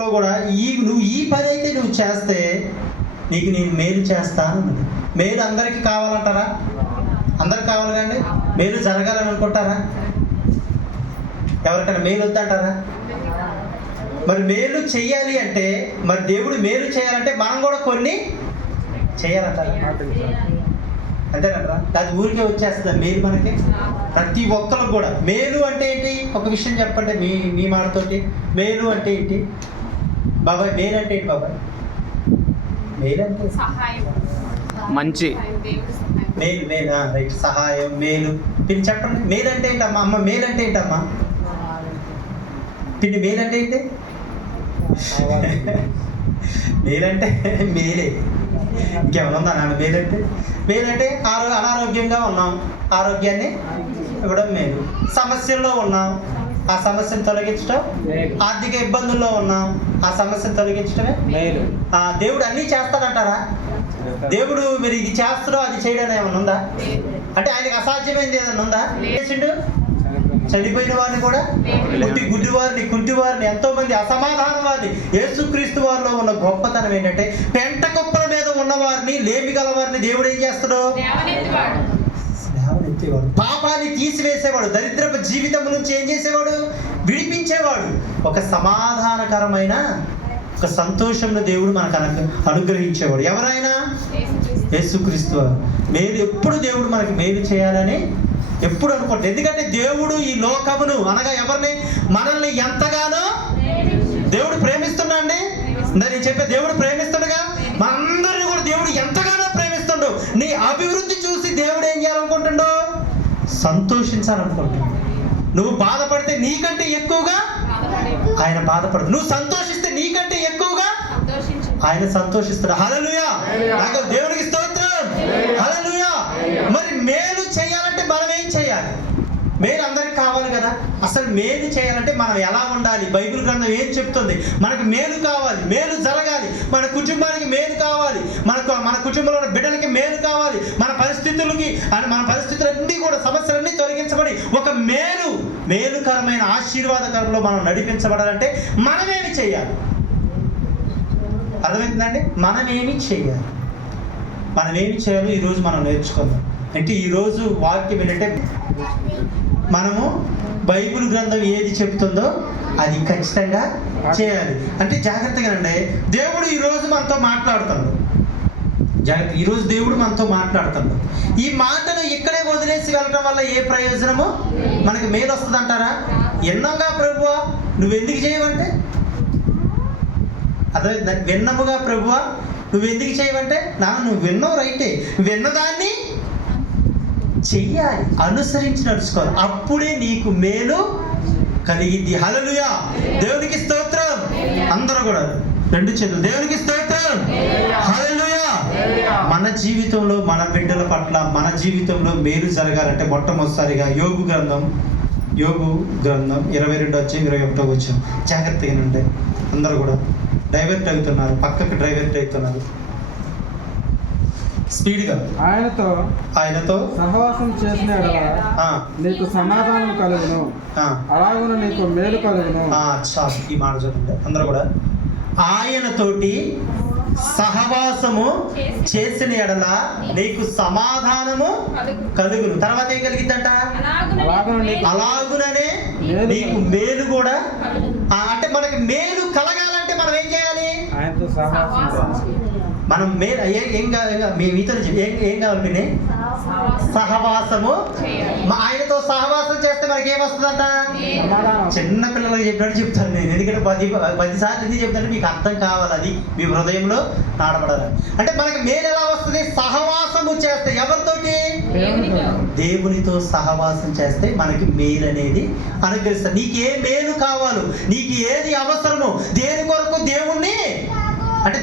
లో కూడా నువ్వు ఈ పని అయితే నువ్వు చేస్తే నీకు నేను మేలు చేస్తాను. మేలు అందరికీ కావాలంటారా? అందరికి కావాలి కండి. మేలు జరగాలని అనుకుంటారా? ఎవరికైనా మేలు వద్దంటారా? మరి మేలు చెయ్యాలి అంటే, మరి దేవుడు మేలు చేయాలంటే మనం కూడా కొన్ని చేయాలంటారా? అంతేనంటారా? అది ఊరికే వచ్చేస్తుంది మేలు మనకి. ప్రతి ఒక్కరికి కూడా మేలు అంటే ఏంటి? ఒక విషయం చెప్పండి మీ మాటతోటి. మేలు అంటే ఏంటి బాబాయ్? మేలు అంటే ఏంటి బాబాయ్? మేలు అంటే మంచి మేలు రైట్. సహాయం, మేలు. పిన్ని చెప్పండి, మేలు అంటే ఏంటమ్మా? అమ్మ మేలు అంటే ఏంటమ్మా? పిన్ని మేలు అంటే ఏంటి? మేలంటే మేలే, ఇంకేమైనా ఉందా నాన్న? మేలంటే అనారోగ్యంగా ఉన్నాం, ఆరోగ్యాన్ని ఇవ్వడం మేలు. సమస్యల్లో ఉన్నాం, ఆ సమస్యను తొలగించడం. ఆర్థిక ఇబ్బందుల్లో ఉన్నాం, ఆ సమస్యను తొలగించడమే మేలు. దేవుడు అన్నీ చేస్తాడంటారా? దేవుడు మీరు ఇది చేస్తాడో అది చేయడం ఏమైనా ఉందా? అంటే ఆయనకి అసాధ్యమైనది ఏదైనా ఉందా? చేసిండు. చనిపోయిన వారిని కూడా, గుడ్డివారిని, కుంటివారిని, ఎంతో మంది అసమాధాన వారిని, యేసుక్రీస్తు వారిలో ఉన్న గొప్పతనం ఏంటంటే పెంట కుప్పల మీద ఉన్న వారిని, లేమి గల వారిని దేవుడు ఏం చేస్తాడు? పాపాన్ని తీసివేసేవాడు. దరిద్రపు జీవితం నుంచి ఏం చేసేవాడు? విడిపించేవాడు. ఒక సమాధానకరమైన ఒక సంతోషంలో దేవుడు మనకు అనుగ్రహించేవాడు. ఎవరైనా యేసుక్రీస్తు వారు. మేలు ఎప్పుడు దేవుడు మనకి మేలు చేయాలని ఎప్పుడు అనుకుంటాడు. ఎందుకంటే దేవుడు ఈ లోకమును అనగా ఎవరిని? మనల్ని ఎంతగానో దేవుడు ప్రేమిస్తున్నాండి. నేను చెప్పే దేవుడు ప్రేమిస్తుండగా మనందరినీ కూడా దేవుడు ఎంతగానో ప్రేమిస్తుండు. నీ అభివృద్ధి చూసి దేవుడు ఏం చేయాలనుకుంటుండో? సంతోషించాలనుకుంటున్నాడు. నువ్వు బాధపడితే నీకంటే ఎక్కువగా ఆయన బాధపడదు. నువ్వు సంతోషిస్తే నీకంటే ఎక్కువగా ఆయన సంతోషిస్తాడు. హల్లెలూయా! నాకు దేవునికి స్తోత్రం. హల్లెలూయా! మరి మేలు చేయాలంటే మనం ఏం చేయాలి? మేలు అందరికి కావాలి కదా. అసలు మేలు చేయాలంటే మనం ఎలా ఉండాలి? బైబిల్ గ్రంథం ఏం చెప్తుంది? మనకు మేలు కావాలి, మేలు జరగాలి, మన కుటుంబానికి మేలు కావాలి, మన కుటుంబంలో ఉన్న బిడ్డలకి మేలు కావాలి, మన పరిస్థితులన్నీ కూడా సమస్యలన్నీ తొలగించబడి ఒక మేలుకరమైన ఆశీర్వాదకరంలో మనం నడిపించబడాలంటే మనమేమి చేయాలి? అర్థమవుతుందండి? మనమేమి చేయాలో ఈరోజు మనం నేర్చుకుందాం. అంటే ఈరోజు వాక్యం ఏంటంటే మనము బైబిల్ గ్రంథం ఏది చెప్తుందో అది ఖచ్చితంగా చేయాలి. అంటే జాగ్రత్తగా అండి. దేవుడు ఈరోజు మనతో మాట్లాడుతాడు. ఈరోజు దేవుడు మనతో మాట్లాడుతాడు. ఈ మాటను ఇక్కడే వదిలేసి వెళ్ళడం వల్ల ఏ ప్రయోజనము? మనకి మేలు వస్తుంది అంటారా? ఎన్నంగా ప్రభువా నువ్వెందుకు చేయవంటే, అదే విన్నముగా ప్రభువా నువ్వెందుకు చేయవంటే, నువ్వు విన్నావు రైటే, విన్నదాన్ని చెయ్యాలి, అనుసరించి నడుచుకోవాలి, అప్పుడే నీకు మేలు కలిగిద్ది. హల్లెలూయా! దేవునికి స్తోత్రం. అందరూ కూడా రెండు చేతులు దేవునికి స్తోత్రం. హల్లెలూయా! మన జీవితంలో మన బిడ్డల పట్ల మన జీవితంలో మేలు జరగాలంటే మొట్టమొదటిసారిగా యోగు గ్రంథం 22:21 జాగ్రత్తగా ఉంటే అందరూ కూడా డైవర్ట్ అవుతున్నారు, పక్కకు డైవర్ట్ అవుతున్నారు స్పీడ్గా. ఆయనతో సహవాసం చేసిన నీకు సమాధానం కలుగును, అలాగున నీకు మేలు కలుగును. ఈ మాట చూడండి అందరూ కూడా. ఆయనతోటి సహవాసము చేసిన ఎడల నీకు సమాధానము కలుగును. తర్వాత ఏం కలిగిద్దంట? అలాగుననే నీకు మేలు కూడా. అంటే మనకి మేలు కలగాలంటే మనం ఏం చేయాలి? ఆయనతో మనం మేలు ఏం కావాలి? సహవాసము. ఆయనతో సహవాసం చేస్తే మనకి ఏమొస్తుందంట? చిన్న పిల్లలకు చెప్పినట్టు చెప్తాను నేను. ఎందుకంటే 10 సార్లు ఎందుకు చెప్తాను మీకు అర్థం కావాలి, అది మీ హృదయంలో నాటబడాలి. అంటే మనకి మేలు ఎలా వస్తుంది? సహవాసము చేస్తే. ఎవరితోటి? దేవునితో సహవాసం చేస్తే మనకి మేలు అనేది అనుగ్రహిస్తారు. నీకు ఏ మేలు కావాలో, నీకు ఏది అవసరమో, దేని కొరకు దేవుణ్ణి అంటే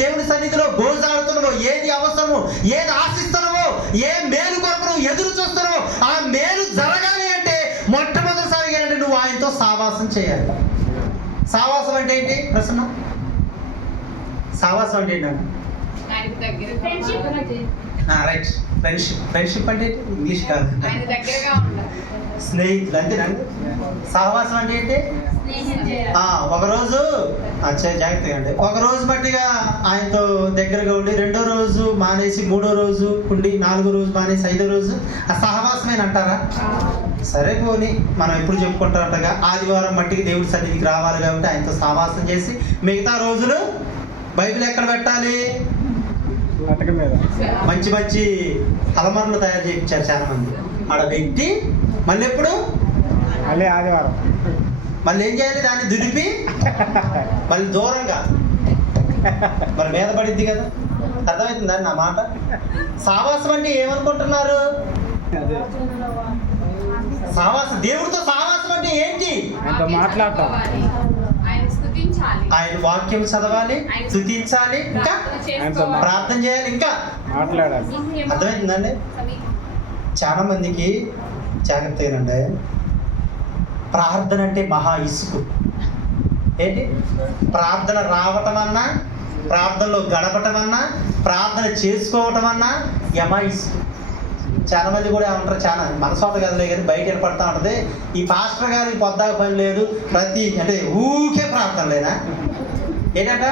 దేవుని సన్నిధిలో గోజాడుతున్నావో, ఏది అవసరమో, ఏది ఆశిస్తున్నావో, ఏ మేలు కొరకు నువ్వు ఎదురు చూస్తున్నావో ఆ మేలు జరగాలి అంటే మొట్టమొదటిసారిగా అంటే నువ్వు ఆయనతో సావాసం చేయాలి. సావాసం అంటే ఏంటి? ప్రశ్న. సావాసం అంటే ఏంటంటే రైట్ ఫ్రెండ్షిప్ అంటే ఇంగ్లీష్ కాదు, ఆయన దగ్గరగా ఉండాలి. స్నేహితులు అంతేనండి. సహవాసం అంటే ఏంటి? స్నేహం చేయాలి. ఒకరోజు జాగ్రత్తగా అండి, ఒకరోజు బట్టిగా ఆయనతో దగ్గరగా ఉండి, రెండో రోజు మానేసి, మూడో రోజు ఉండి, నాలుగో రోజు మానేసి, ఐదో రోజు ఆ సహవాసమేన అంటారా? సరే పోనీ, మనం ఎప్పుడు చెప్పుకుంటారంటగా ఆదివారం మట్టికి దేవుడి సన్నిధికి రావాలి కాబట్టి ఆయనతో సహవాసం చేసి, మిగతా రోజులు బైబిల్ ఎక్కడ పెట్టాలి? మంచి మంచి అలమరలు తయారు చేయించారు చాలా మంది, ఆడ పెట్టి మళ్ళీ ఎప్పుడు మళ్ళీ ఆదివారం మళ్ళీ ఏం చేయాలి? దాన్ని దులిపి మళ్ళీ దూరంగా మరి మీద పడిద్ది కదా. అర్థమవుతుందండి నా మాట? సావాసం అంటే ఏమనుకుంటున్నారు? సావాసం, దేవుడితో సావాసం అంటే ఏంటి? ఆయనతో మాట్లాడటం, ఆయన స్తుతించాలి, ఆయన వాక్యం చదవాలి, స్తుతించాలి, ఇంకా ప్రార్థన చేయాలి, ఇంకా మాట్లాడాలి. అర్థమవుతుందండి? చాలా మందికి జాగ్రత్తగానండి, ప్రార్థన అంటే మహా ఇసుకు. ఏంటి? ప్రార్థన రావటం అన్నా, ప్రార్థనలో గడపటం అన్నా, ప్రార్థన చేసుకోవటం అన్నా యమా ఇసుకు. చాలా మంది కూడా ఏమంటారు, చాలా మనసోట కదలే కానీ బయట ఏర్పడతా ఉంటుంది, ఈ పాస్టర్ గారికి పొద్దాక పని లేదు, అంటే ఊకే ప్రార్థన లేనా? ఏంటంట?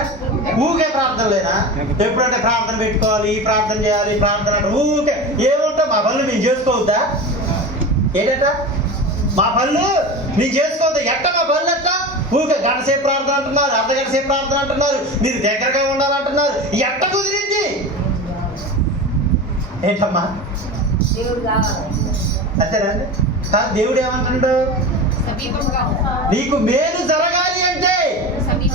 ఊకే ప్రార్థన లేనా? ఎప్పుడంటే ప్రార్థన పెట్టుకోవాలి, ఈ ప్రార్థన చేయాలి, ఈ ప్రార్థన అంటే ఊకే ఏముంటా మా పనులు మేము చేసుకోవద్దా? ఏంటంట? మా పనులు నేను చేసుకోవద్దా? ఎట్ట మా పనులు ఎట్ట? ఊకే గంట సేపు ప్రార్థన అంటున్నారు, అర్ధగంట సేపు ప్రార్థన అంటున్నారు, మీరు దగ్గరగా ఉండాలంటున్నారు, ఎట్ట కుదిరింది? ఏంటమ్మా? అంతేనండి. కానీ దేవుడు ఏమంటున్నాడు? నీకు మేలు జరగాలి అంటే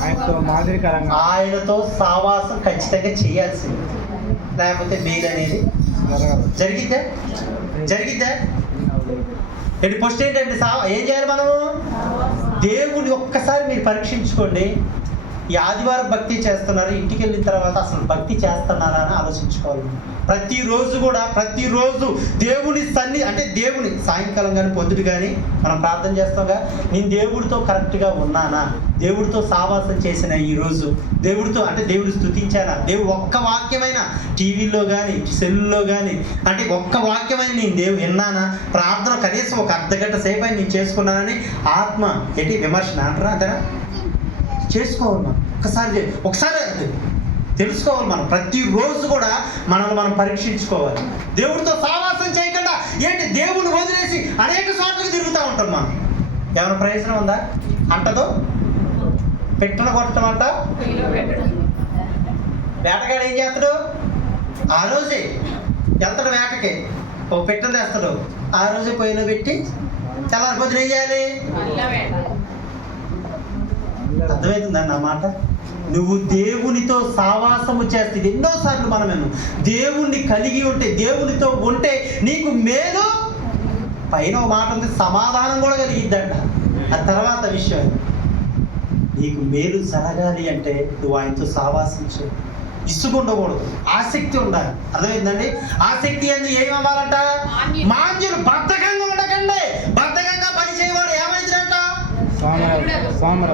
ఆయనతో మాదిరికరంగా, ఆయనతో సావాసం ఖచ్చితంగా చేయాల్సింది, లేకపోతే మేలు అనేది జరిగిద్దా? ఏంటి? ఫస్ట్ ఏంటంటే ఏం చేయాలి మనము? దేవుని ఒక్కసారి మీరు పరీక్షించుకోండి. ఈ ఆదివారం భక్తి చేస్తున్నారు, ఇంటికి వెళ్ళిన తర్వాత అసలు భక్తి చేస్తున్నారా అని ఆలోచించుకోవాలి. ప్రతిరోజు దేవుని అంటే దేవుని సాయంకాలం కానీ పొద్దుడు కానీ మనం ప్రార్థన చేస్తాంగా, నేను దేవుడితో కరెక్ట్గా ఉన్నానా? దేవుడితో సావాసం చేసిన ఈరోజు దేవుడితో అంటే దేవుడు స్తుతించానా? దేవుడు ఒక్క వాక్యమైన టీవీలో కానీ సెల్లులో కానీ అంటే ఒక్క వాక్యమైన నేను విన్నానా? ప్రార్థన కనీసం ఒక అర్ధగంట సేపు అయినా నేను చేసుకున్నానని ఆత్మ విమర్శన అంటారా? అంతేనా? చేసుకోవాలి మనం. ఒకసారి తెలుసుకోవాలి. మనం ప్రతిరోజు కూడా మనల్ని మనం పరీక్షించుకోవాలి. దేవుడితో సావాసం చేయకుండా దేవుని వదిలేసి అనేక చోట్లకి తిరుగుతూ ఉంటాం. మనం ఏమైనా ప్రయోజనం ఉందా? అంటదో పెట్టన కొట్టడం అంట. వేటగాడు ఏం చేస్తాడు? ఆ రోజే వెళ్తాడు వేటకి, ఓ పెట్టన తెస్తాడు, ఆ రోజే పొయ్యిలో పెట్టి తెల్లారి పొద్దున ఏం చేయాలి? అర్థమవుతుందండి నా మాట? నువ్వు దేవునితో సావాసము చేస్తే, ఎన్నోసార్లు మనమేను దేవుణ్ణి కలిగి ఉంటే, దేవునితో ఉంటే నీకు మేలు, పైన ఒక మాట ఉంది, సమాధానం కూడా కలిగిద్దంట. ఆ తర్వాత విషయం, నీకు మేలు జరగాలి అంటే నువ్వు ఆయనతో సావాసం చేయాలి. ఇసుగు ఉండకూడదు, ఆసక్తి ఉండాలి. అర్థమైందండి? ఆసక్తి అనేది ఏమి అవ్వాలంట? మాంద్యులు బద్ధకంగా ఉండకండి. బద్ధకంగా పని చేయవాడు ఏమైందంట?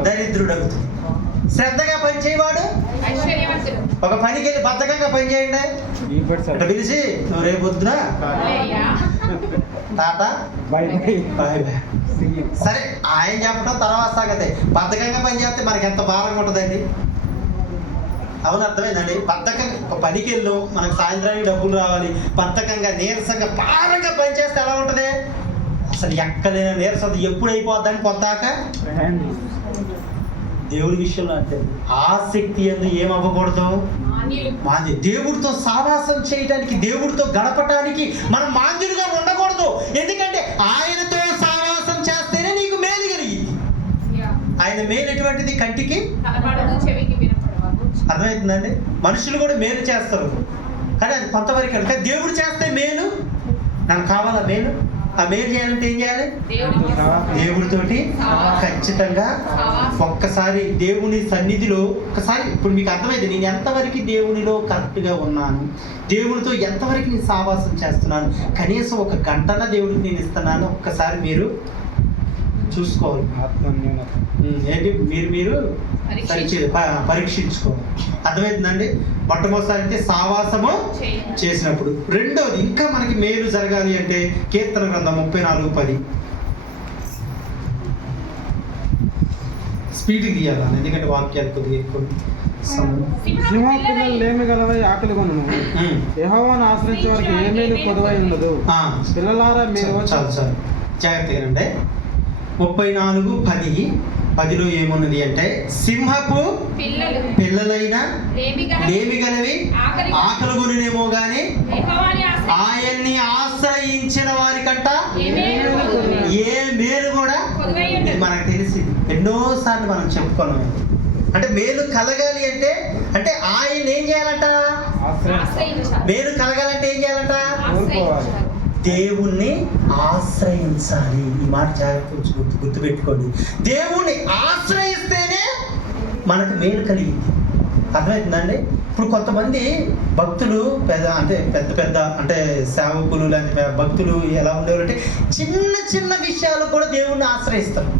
దరిద్రుడు అవుతుంది. శ్రద్ధగా పని చేయవాడు ఒక పనికి వెళ్ళి బద్ధకంగా పని చేయండి అంటే పిలిచి, నువ్వు రేపు వద్దునా టాటా బాయ్ బాయ్. సరే ఆయన చెప్పడం తర్వాత సంగతి. బద్ధకంగా పని చేస్తే మనకి ఎంత భారంగా ఉంటుందండి? అవును, అర్థమైందండి? బద్ధకంగా ఒక పనికి వెళ్ళు, మనకు సాయంత్రానికి డబ్బులు రావాలి, బద్ధకంగా నీరసంగా భారంగా పని చేస్తే ఎలా ఉంటుంది? అసలు ఎక్కలేని నీరసం ఎప్పుడు అయిపోద్దని పొద్దాక. దేవుడి విషయంలో అంటే ఆసక్తి ఎందుకు ఏమవ్వకూడదు? దేవుడితో సావాసం చేయటానికి, దేవుడితో గడపటానికి మనం మాంద్యులుగా ఉండకూడదు. ఎందుకంటే ఆయనతో సావాసం చేస్తేనే నీకు మేలు కలిగింది. ఆయన మేలు ఎటువంటిది? కంటికి అర్థమవుతుందండి? మనుషులు కూడా మేలు చేస్తారు కానీ అది కొంతవరకు. కానీ దేవుడు చేస్తే మేలు, నాకు కావాలా మేలు? ఆ మేలు చేయాలంటే ఏం చేయాలి? దేవుడితోటి ఖచ్చితంగా ఒక్కసారి దేవుని సన్నిధిలో ఒక్కసారి. ఇప్పుడు మీకు అర్థమైంది నేను ఎంతవరకు దేవునిలో కరెక్ట్గా ఉన్నాను, దేవునితో ఎంతవరకు నేను సావాసం చేస్తున్నాను, కనీసం ఒక గంటన దేవుడికి నేను ఇస్తున్నాను. ఒక్కసారి మీరు చూసుకోవాలి. ఏంటి మీరు పరీక్షించుకో. అర్థమవుతుందండి? మొట్టమొదటిసారి సావాసము చేసినప్పుడు. రెండోది ఇంకా మనకి మేలు జరగాలి అంటే కీర్తన గ్రంథం 34:10 స్పీడ్కి తీయాలి, ఎందుకంటే వాక్యాలు కొద్దిగా ఎక్కువ. సింహ పిల్లలు లేమి గలవై ఆకలి కొను, యెహోవాను ఆశ్రయించే వారికి ఏ మేలు కొదువై ఉండదు. పిల్లలారా మీరు చాలు జాగ్రత్తగా రండి. 34:10 ఏమున్నది అంటే, సింహపు పిల్లలైన లేమి గలవి ఆకలి కొనునేమో గాని ఆయన్ని ఆశ్రయించిన వారికంట ఏ మేలు కూడా మనకు తెలిసింది. ఎన్నోసార్లు మనం చెప్పుకున్నాం. అంటే మేలు కలగాలి అంటే అంటే ఆయన ఏం చేయాలంట? మేలు కలగాలంటే ఏం చేయాలంట? దేవుణ్ణి ఆశ్రయించాలి. ఈ మాట జాగ్రత్త గుర్తుపెట్టుకోండి. దేవుణ్ణి ఆశ్రయిస్తేనే మనకు మేలు కలిగింది. అర్థమవుతుందండి? ఇప్పుడు కొంతమంది భక్తులు పెద్ద అంటే సేవకులు లాంటి భక్తులు ఎలా ఉండేవారంటే చిన్న చిన్న విషయాలు కూడా దేవుణ్ణి ఆశ్రయిస్తారు.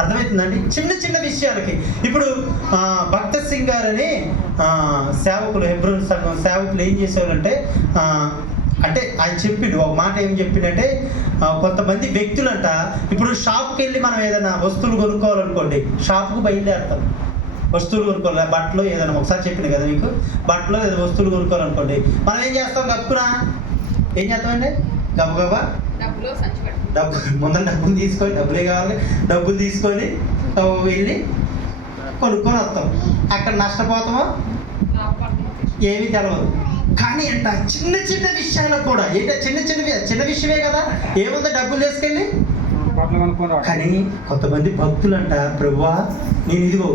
అర్థమవుతుందండి? చిన్న చిన్న విషయాలకి. ఇప్పుడు భక్త సింగ్ గారని సేవకులు, హెబ్రోన్ సంఘం సేవకులు ఏం చేసేవారంటే, అంటే ఆయన చెప్పిండు ఒక మాట. ఏం చెప్పిండంటే, కొంతమంది వ్యక్తులంట ఇప్పుడు షాప్కి వెళ్ళి మనం ఏదైనా వస్తువులు కొనుక్కోవాలనుకోండి, షాప్కు బయలుదేరుతాం. వస్తువులు కొనుక్కోవాలి, బట్టలు ఏదైనా, ఒకసారి చెప్పింది కదా మీకు, బట్టలు ఏదైనా వస్తువులు కొనుక్కోవాలనుకోండి, మనం ఏం చేస్తాం? గప్పున ఏం చేస్తామండి? గబగబా ముందర డబ్బులు తీసుకొని, డబ్బులే కావాలి, డబ్బులు తీసుకొని వెళ్ళి కొనుక్కొని వస్తాం. అక్కడ నష్టపోతామో ఏమీ తెలవదు. కానీ అంట చిన్న చిన్న విషయాలకు కూడా ఏంటంటే చిన్న విషయమే కదా, ఏముందో డబ్బులు తీసుకెళ్ళి. కానీ కొంతమంది భక్తులు అంట, ప్రభువా నేను ఇదిగో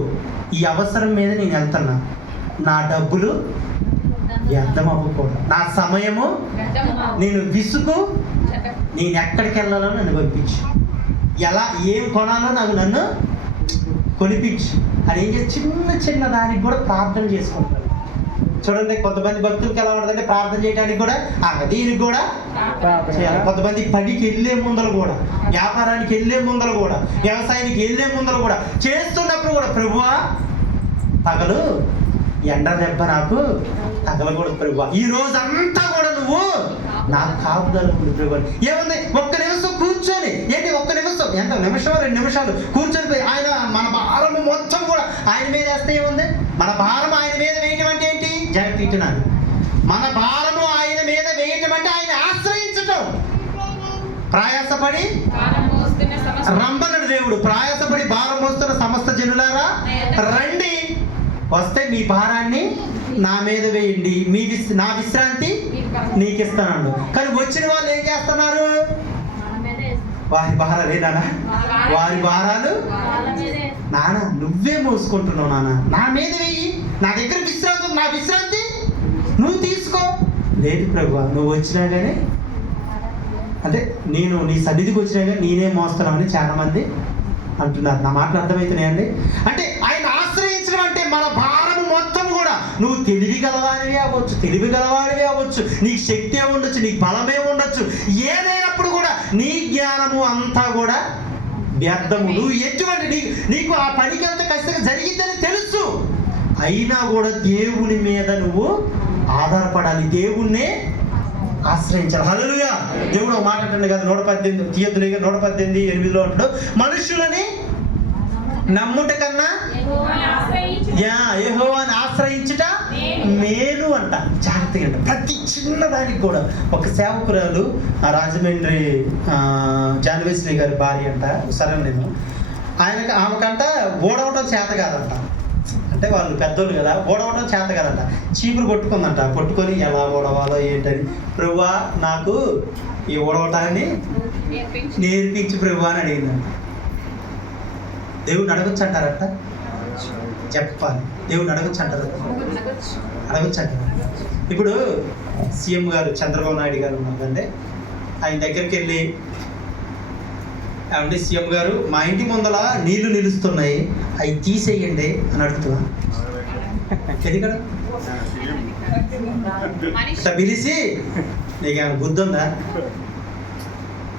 ఈ అవసరం మీద నేను వెళ్తున్నా, నా డబ్బులు వ్యర్థం అవ్వకూడదు, నా సమయము, నేను విసుగు, నేను ఎక్కడికి వెళ్ళాలో నన్ను పంపించు, ఎలా ఏం కొనాలో నన్ను కొనిపించు అని ఏం చేసి చిన్న చిన్న దానికి కూడా ప్రార్థన చేసుకుంటారు. చూడండి, కొంతమంది భక్తులకి ఎలా ఉంటుందంటే ప్రార్థన చేయడానికి కూడా దీనికి కూడా చేయాలి. కొంతమంది పనికి వెళ్ళే ముందర కూడా, వ్యాపారానికి వెళ్ళే ముందర కూడా, వ్యవసాయానికి వెళ్ళే ముందర కూడా, చేస్తున్నప్పుడు కూడా, ప్రభువా పగలు ఎండ దెబ్బ నాకు తగలకూడదు ప్రభువా, ఈ రోజంతా కూడా నువ్వు నాకు కాపుదలకూడదు ప్రభువా. ఏముంది? ఒక్క నిమిషం కూర్చొని, ఏంటి ఒక్క నిమిషం, ఎంత నిమిషం 2 నిమిషాలు కూర్చొని పోయి ఆయన మన భారము మొత్తం కూడా ఆయన మీద వేస్తే ఏముంది? మన భారం ఆయన మీద వేయటం అంటే ఏంటి? జాగ్రత్త ఇచ్చినాడు. మన భారము ఆయన మీద వేయటం అంటే ఆయన ఆశ్రయించటం. ప్రయాసపడి రంబనడు దేవుడు, ప్రయాసపడి భారం మోస్తున్న సమస్త జనులారా రండి, వస్తే మీ భారాన్ని నా మీద వేయండి, నా విశ్రాంతి నీకు ఇస్తాను. కానీ వచ్చిన వాళ్ళు ఏం చేస్తున్నారు? వారి భారాలే నాన్న, వారి భారాలు నాన్న నువ్వే మోసుకుంటున్నావు, నాన్న నా మీద వేయి, నా దగ్గర విశ్రాంతి, నా విశ్రాంతి నువ్వు తీసుకో. లేదు ప్రభువా, నువ్వు వచ్చినా కానీ అంటే నేను నీ సన్నిధికి వచ్చినా కానీ నేనే మోస్తున్నామని చాలా మంది అంటున్నారు. నా మాటలు అర్థమవుతున్నాయండి? అంటే ఆయన ఆశ్రయించడం అంటే మన భారము మొత్తం కూడా, నువ్వు తెలివి గలవాడివే అవ్వచ్చు, నీకు శక్తి ఉండొచ్చు, నీకు బలమే ఉండొచ్చు, ఏదైనప్పుడు కూడా నీ జ్ఞానము అంతా కూడా వ్యర్థము. నువ్వు ఎటువంటి నీకు ఆ పనికి అంత ఖచ్చితంగా జరిగిందని తెలుసు, అయినా కూడా దేవుని మీద నువ్వు ఆధారపడాలి, దేవుణ్ణే ఆశ్రయించాలి. హల్లెలూయా. దేవుడు ఒక మాట అంటాడు కదా, 118:8 అంటాడు, మనుషులని నమ్ముట కన్నా యెహోవాను ఆశ్రయించుట మేలు అంట. జాగ్రత్తగా అంట. ప్రతి చిన్నదానికి కూడా. ఒక సేవకురాలు రాజమండ్రి జాన్వేశ్రీ గారి భార్య అంట, సరే నేను ఆమెకంట ఓడవటం చేత కాదంట. అంటే వాళ్ళు పెద్దోళ్ళు కదా, ఓడవటం చేత కదంట. చీపురు పట్టుకుందంట, పట్టుకొని ఎలా ఓడవాలో ఏంటని, ప్రభువా నాకు ఈ ఓడవటాన్ని నేర్పించు ప్రభువా అని అడిగిందంట. దేవుడిని అడగొచ్చు అంటారట? చెప్పాలి. దేవుడిని అడగొచ్చు అంటారు, అడగొచ్చు అంటారు. ఇప్పుడు సీఎం గారు చంద్రబాబు నాయుడు గారు ఉన్నారంటే ఆయన దగ్గరికి వెళ్ళి, అంటే సీఎం గారు మా ఇంటి ముందల నీళ్లు నిలుస్తున్నాయి, అవి తీసేయండి అని అడుగుతున్నా. ఎందుకడ పిలిచి నీకేమైనా బుద్ధి ఉందా,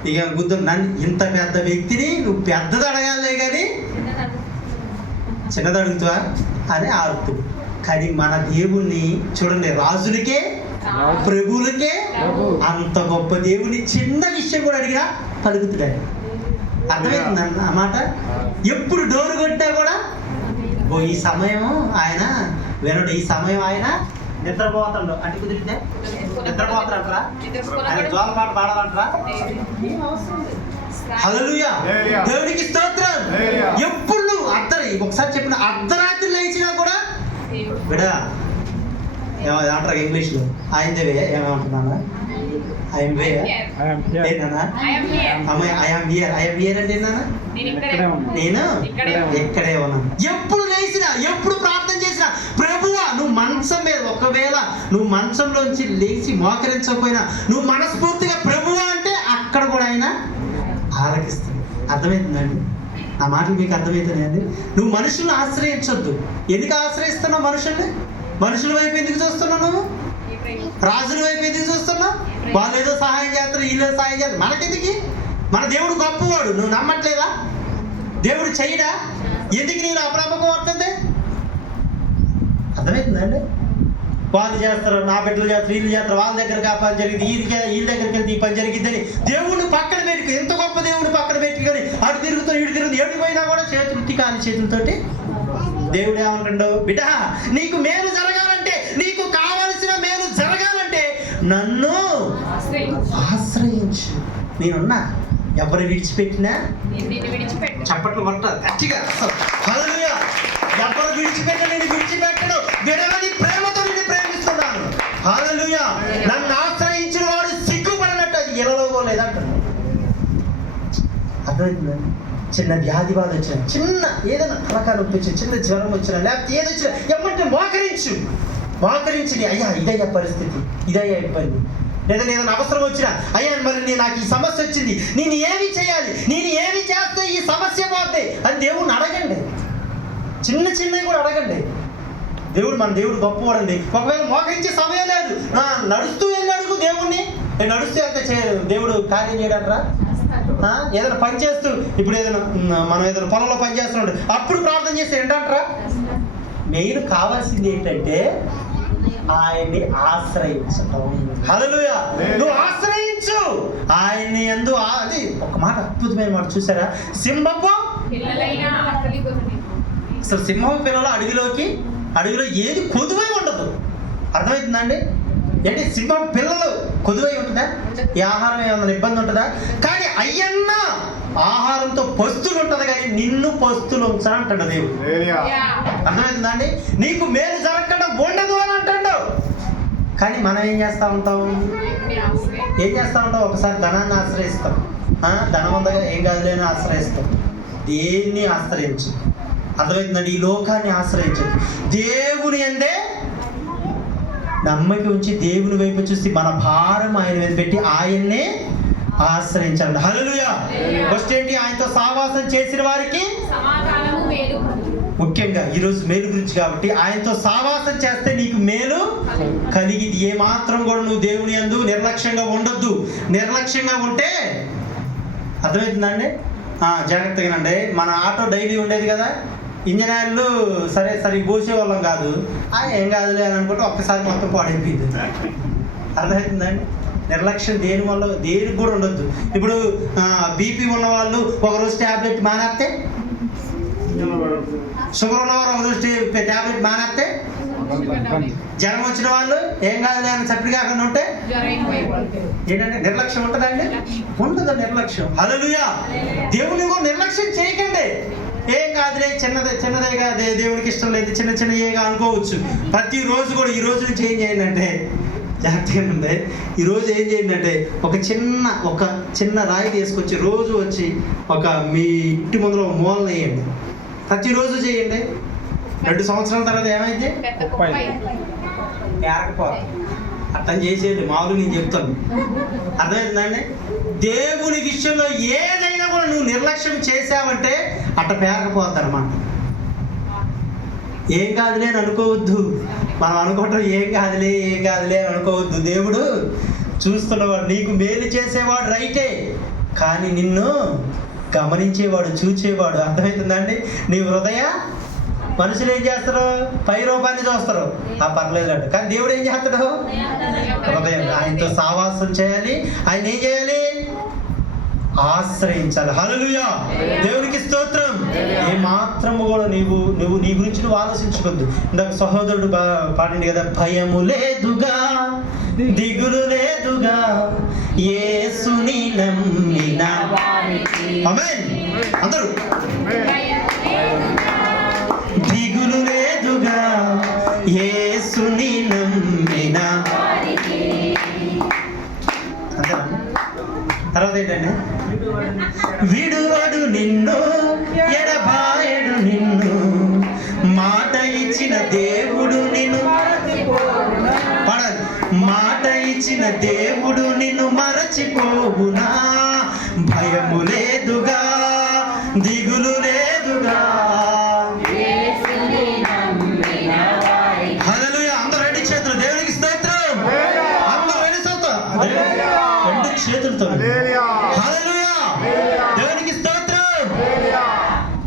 నీకేమైనా బుద్ధి ఉందా, ఇంత పెద్ద వ్యక్తిని నువ్వు పెద్దది అడగాలే కానీ చిన్నది అడుగుతావా అని ఆడుతూ. కానీ మన దేవుణ్ణి చూడండి, రాజులకే ప్రభువులకే అంత గొప్ప దేవుని చిన్న విషయం కూడా అడిగినా పలుకుతున్నాడు. అర్థమవుతుంది అన్నమాట. ఎప్పుడు డోరు కొట్టినా కూడా ఈ సమయం ఆయన వినడు, ఈ సమయం ఆయన నిద్రపోతాడు అంటే కుదిరితే నిద్రపోతాడంటారా, ఆయన జోల పాట పాడాలంటారా? హల్లెలూయా, దేవునికి స్తోత్రం. ఎప్పుడు నువ్వు ఒకసారి చెప్పిన అర్ధరాత్రి లేచినా కూడా బిడా అంటారు ఇంగ్లీష్లో ఆయన దేవే ఏమంటున్నానా, ఐఎమ్ వే ఏనా, ఐఎమ్ హియర్ అంటే ఏంటన్నా, నేను ఎక్కడే ఉన్నాను. ఎప్పుడు లేచినా ఎప్పుడు ప్రార్థన చేసినా ప్రభువా నువ్వు మంచం మీద, ఒకవేళ నువ్వు మంచంలోంచి లేచి మోకరించకపోయినా నువ్వు మనస్ఫూర్తిగా ప్రభువా అంటే అక్కడ కూడా ఆయన ఆలకిస్తాడు. అర్థమవుతుందండి నా మాటలు మీకు అర్థమవుతున్నాయండి? నువ్వు మనుషులను ఆశ్రయించొద్దు. ఎందుకు ఆశ్రయిస్తున్నావు మనుషుల్ని? మనుషుల వైపు ఎందుకు చూస్తున్నావు? నువ్వు రాజుల వైపు ఎందుకు చూస్తున్నావు? వాళ్ళు ఏదో సహాయం చేస్తారు, వీళ్ళు సహాయం చేస్తారు, మనకెందుకు? మన దేవుడు గొప్పవాడు, నువ్వు నమ్మట్లేదా? దేవుడు చెయ్యడా? ఎందుకు నీవు అప్రమకం అవుతుంది? అర్థమవుతుందండి? వాళ్ళు చేస్తారు, నా బిడ్డలు చేస్తారు, వీళ్ళు చేస్తారు, వాళ్ళ దగ్గర ఆ పని జరిగింది, వీళ్ళ దగ్గరికి వెళ్తే ఈ పని జరిగిందని దేవుడిని పక్కన పెట్టుకు, ఎంత గొప్ప దేవుడిని పక్కన పెట్టుకొని అటు తిరుగుతూ ఇటు తిరుగుతూ ఎటు పోయినా కూడా చేతులు కాని చేతులతోటి దేవుడు ఏమంటాడు, బిడ్డ నీకు మేలు జరగాలంటే, నీకు కావలసిన మేలు జరగాలంటే నన్ను ఆశ్రయించు. నేనున్నా, ఎవరు విడిచిపెట్టినా చప్పట్లు కొట్టాలి గట్టిగా. హల్లెలూయా, ఎవరు విడిచిపెట్టినా నేను విడిచిపెట్టను, విడవని ప్రేమతో నేను ప్రేమిస్తున్నాను. హల్లెలూయా, నన్ను ఆశ్రయించిన వాడు సిగ్గుపడినట్టు అది ఎరలో లేదంటాడు. అర్థమవుతుందండి? చిన్న వ్యాధి బాధ వచ్చిన, చిన్న ఏదైనా తలకాయ నొప్పి వచ్చిన, చిన్న జ్వరం వచ్చినా, లేకపోతే ఏది వచ్చినా ఎమ్మంటే మోకరించి అయ్యా ఇదయ్యా పరిస్థితి, ఇదయ్యా ఇబ్బంది, లేదా ఏదైనా అవసరం వచ్చినా అయ్యా మరి నాకు ఈ సమస్య వచ్చింది, నేను ఏమి చేయాలి, నేను ఏమి చేస్తే ఈ సమస్య పోతే అని దేవుడిని అడగండి. చిన్నవి కూడా అడగండి. మన దేవుడు గొప్పవాడండి. ఒకవేళ మోకరించే సమయం లేదు, నడుస్తూ వెళ్ళి అడుగు దేవుణ్ణి. నడుస్తూ వెళ్తే దేవుడు కార్యం చేయడంటారా? ఏదైనా పని చేస్తూ, ఇప్పుడు ఏదైనా మనం ఏదైనా పొలంలో పని చేస్తున్నాడు అప్పుడు ప్రార్థన చేస్తే ఏంటంటారా? మెయిన్ కావాల్సింది ఏంటంటే ఆయన్ని ఆశ్రయించటం. హల్లెలూయా, నువ్వు ఆశ్రయించు ఆయన్ని. యందు అది ఒక మాట, అద్భుతమైన మాట చూసారా? సింహపు అసలు సింహపు పిల్లలు అడవిలో ఏది కొదువై ఉండదు. అర్థమవుతుందండి? ఏంటి సింహం పిల్లలు కొదువై ఉంటుందా? ఈ ఆహారం ఏమన్నా ఇబ్బంది ఉంటుందా? కానీ అయ్యన్న ఆహారంతో పస్తులు ఉంటుంది, కానీ నిన్ను పస్తులు ఉంచా అంటాడు దేవుడు. అర్థమవుతుందా అండి? నీకు మేలు జరగకుండా ఉండదు అని అంటాడు. కానీ మనం ఏం చేస్తూ ఉంటాం? ఒకసారి ధనాన్ని ఆశ్రయిస్తాం, ధనం ఉందగా ఏం కాదులే అని ఆశ్రయిస్తాం. దేన్ని ఆశ్రయించు. అర్థమవుతుందండి? ఈ లోకాన్ని ఆశ్రయించదు. దేవుని అందే నమ్మకి ఉంచి దేవుని వైపు చూసి మన భారం ఆయన మీద పెట్టి ఆయన్నే ఆశ్రయించాలి. హల్లెలూయా. ఫస్ట్ ఏంటి? ఆయనతో సహవాసం చేసిన వారికి ముఖ్యంగా ఈరోజు మేలు గురించి కాబట్టి ఆయనతో సహవాసం చేస్తే నీకు మేలు కలిగింది. ఏ మాత్రం కూడా నువ్వు దేవుని యందు నిర్లక్ష్యంగా ఉండొద్దు. నిర్లక్ష్యంగా ఉంటే అర్థమవుతుందండి? జాగ్రత్తగానండి. మన ఆటో డైలీ ఉండేది కదా, ఇంజన్ ఆయిల్ సరే పోసేవాళ్ళం కాదు, ఏం కాదులే అని అనుకుంటే ఒక్కసారి మొత్తం పాడైపోయింది. అర్థమవుతుందండి? నిర్లక్ష్యం దేనికి కూడా ఉండొద్దు. ఇప్పుడు బీపీ ఉన్న వాళ్ళు ఒకరోజు ట్యాబ్లెట్ మానేస్తే, షుగర్ ఉన్నవారు ఒకరోజు ట్యాబ్లెట్ మానేస్తే, జ్వరం వచ్చిన వాళ్ళు ఏం కాదులే అని చప్పటి కాకుండా ఉంటే ఏంటంటే నిర్లక్ష్యం ఉంటుందండి? ఉండదు నిర్లక్ష్యం. హల్లెలూయా. దేవుని కూడా నిర్లక్ష్యం చేయకండి. ఏం కాదులే, చిన్నదే కాదే, దేవునికి ఇష్టం లేదు, చిన్నగా అనుకోవచ్చు. ప్రతిరోజు కూడా ఈ రోజు నుంచి ఏం చేయండి అంటే, జాగ్రత్తగా ఉంది, ఈరోజు ఏం చేయండి అంటే ఒక చిన్న రాయి తీసుకొచ్చి రోజు వచ్చి మీ ఇంటి ముందులో మూలన వేయండి. ప్రతిరోజు చేయండి. 2 సంవత్సరాల తర్వాత ఏమైంది? పేరకపోతే అర్థం చేసేది మామూలు నేను చెప్తాను. అర్థమవుతుందండి? దేవుని విషయంలో ఏదైనా కూడా నువ్వు నిర్లక్ష్యం చేసావంటే అట్ట పేరకపోద్ది అన్నమాట. ఏం కాదులే అని అనుకోవద్దు. మనం అనుకుంటాం ఏం కాదులే అని అనుకోవద్దు. దేవుడు చూస్తున్నవాడు, నీకు మేలు చేసేవాడు రైటే, కానీ నిన్ను గమనించేవాడు, చూచేవాడు. అర్థమవుతుందండి? నీ హృదయ మనుషులు ఏం చేస్తారు? పై రూపాన్ని చూస్తారు, పర్లేదు అంట. కానీ దేవుడు ఏం చేస్తాడు? హృదయం. ఆయనతో సావాసం చేయాలి, ఆయన ఏం చేయాలి? ఆశ్రయించాలి. హల్లెలూయా, దేవునికి స్తోత్రం. ఏ మాత్రము కూడా నువ్వు నీ గురించి నువ్వు ఆలోచించుకోద్దు. ఇందాక సహోదరుడు పాడండి కదా, భయము లేదుగా, దిగులు లేదుగా, యేసుని నమ్మిన. ఆమేన్. అందరూ దిగులు లేదుగా, యేసుని నమ్మిన. అంతేనా? తర్వాత ఏంటంటే, విడువడు నిన్ను, ఎడబాయడు నిన్ను, మాట ఇచ్చిన దేవుడు నిన్ను పడాలి. మాట ఇచ్చిన దేవుడు నిన్ను మరచిపోవునా. భయము లేదుగా, దిగులు లేదుగా. హల్లెలూయా. అందరూ రెండు చేతులు దేవునికి స్తోత్రం. అందరూ రెండు స్తోత్రం, రెండు చేతులతో. హల్లెలూయా, దేవునికి స్తోత్రం.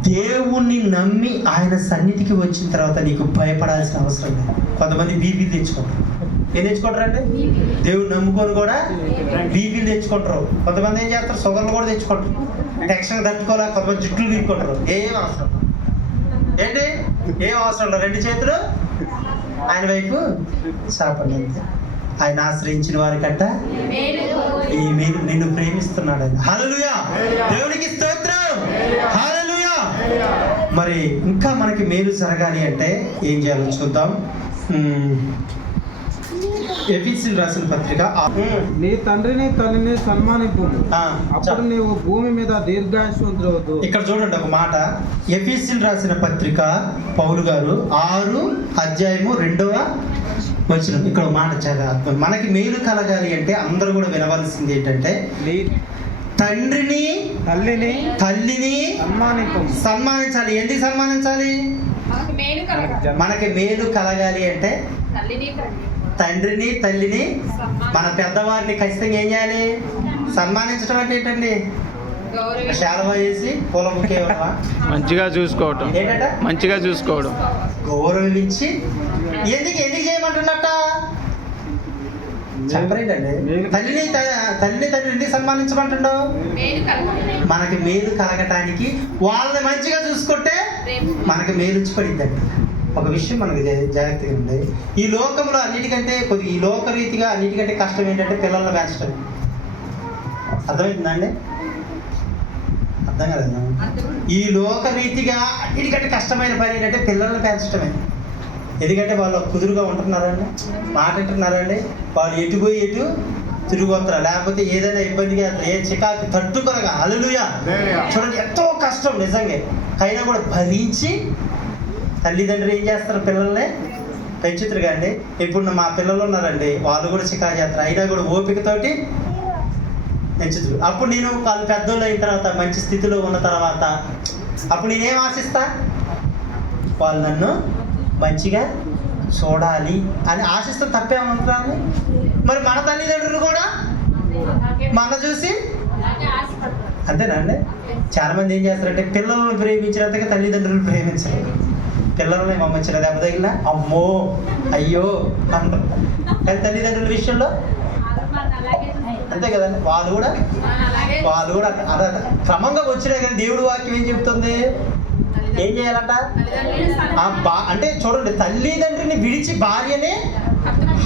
దేవుణ్ణి నమ్మి ఆయన సన్నిధికి వచ్చిన తర్వాత నీకు భయపడాల్సిన అవసరం లేదు. కొంతమంది బీపీలు తెచ్చుకుంటారు. ఏం తెచ్చుకుంటారంటే, దేవుడు నమ్ముకొని కూడా బీపీలు తెచ్చుకుంటారు. కొంతమంది ఏం చేస్తారు? షుగర్లు కూడా తెచ్చుకుంటారు. టెన్షన్ తట్టుకోలేక కొంతమంది జుట్లు తీసుకుంటారు. ఏం అవసరం ఏంటి? ఏం అవసరం లేదు. రెండు చేతులు ఆయన వైపు చాపండి. అంతే. ఆయన ఆశ్రయించిన వారికంట ఈ మీరు నిన్ను ప్రేమిస్తున్నాడు ఆయన. హల్లెలూయా, దేవునికి స్తోత్రం. హల్లెలూయా. మరి ఇంకా మనకి మేలు జరగాలి అంటే ఏం చేయాలో చూద్దాం. ఎఫెసీయులకు రాసిన పత్రిక, నీ తండ్రిని తల్లిని సన్మానింపు, అప్పుడు నీవు భూమి మీద దీర్ఘాయుష్మంతుడవద్దు. ఇక్కడ చూడండి ఒక మాట. ఎఫెసీయులకు రాసిన పత్రిక పౌలు గారు 6వ అధ్యాయము 2వ వచనం. ఇక్కడ ఒక మాట చాలా అర్థం. మనకి మేలు కలగాలి అంటే అందరూ కూడా వినవలసింది ఏంటంటే, తండ్రిని తల్లిని సన్మానించాలి. ఎందుకు సన్మానించాలి? మనకి మేలు కలగాలి అంటే తండ్రిని తల్లిని మన పెద్దవారిని ఖచ్చితంగా ఏం చేయాలి? సన్మానించడం అంటే ఏంటండి? శాలువ వేసి పూల బుకే మంచిగా చూసుకోవటం. ఏంటంట? మంచిగా చూసుకోవడం, గౌరవించి. ఎందుకు చేయమంటున్నట్ట చెప్పరేంటండి? తల్లిని తండ్రిని సన్మానించమంటుండవు. మనకి మేలు కలగటానికి వాళ్ళని మంచిగా చూసుకుంటే మనకి మేలు వచ్చి పడిద్దండి. ఒక విషయం మనకి జాగ్రత్తగా ఉంది. ఈ లోకంలో అన్నిటికంటే ఈ లోకరీతిగా అన్నిటికంటే కష్టం ఏంటంటే పిల్లల్ని పెంచడం. అర్థమవుతుందండి? అర్థం కదా? ఈ లోకరీతిగా అన్నిటికంటే కష్టమైన పని ఏంటంటే పిల్లల్ని పెంచడమే. ఎందుకంటే వాళ్ళు కుదురుగా ఉంటున్నారండి, మాట వింటున్నారండి, వాళ్ళు ఎటు పోయి ఎటు తిరిగిపోతారు, లేకపోతే ఏదైనా ఇబ్బందిగా ఏ చికాకు తట్టుకొనగా. హల్లెలూయా. చూడండి, ఎంతో కష్టం నిజంగా. అయినా కూడా భరించి తల్లిదండ్రులు ఏం చేస్తారు? పిల్లల్ని పెంచుతారు. కానీ ఇప్పుడు మా పిల్లలు ఉన్నారండి, వాళ్ళు కూడా చికాకు చేస్తారు. అయినా కూడా ఓపికతోటి పెంచుతారు. అప్పుడు నేను వాళ్ళు పెద్దోళ్ళు అయిన తర్వాత, మంచి స్థితిలో ఉన్న తర్వాత, అప్పుడు నేనేం ఆశిస్తా? వాళ్ళు నన్ను మంచిగా చూడాలి అని ఆశిస్తే తప్పేమంటారు? మరి మన తల్లిదండ్రులు కూడా మన చూసి అంతేనా అండి? చాలా మంది ఏం చేస్తారంటే పిల్లలను ప్రేమించినంతగా తల్లిదండ్రులు ప్రేమించరు. పిల్లల్ని మమ్మల్ని దెబ్బ తగిలినా అమ్మో అయ్యో అంటారు. కానీ తల్లిదండ్రుల విషయంలో అంతే కదండి. వాళ్ళు కూడా అలా క్రమంగా వచ్చినా కానీ దేవుడి వాక్యం ఏం చెప్తుంది? ఏం చేయాలంట? అంటే చూడండి, తల్లిదండ్రుని విడిచి భార్యనే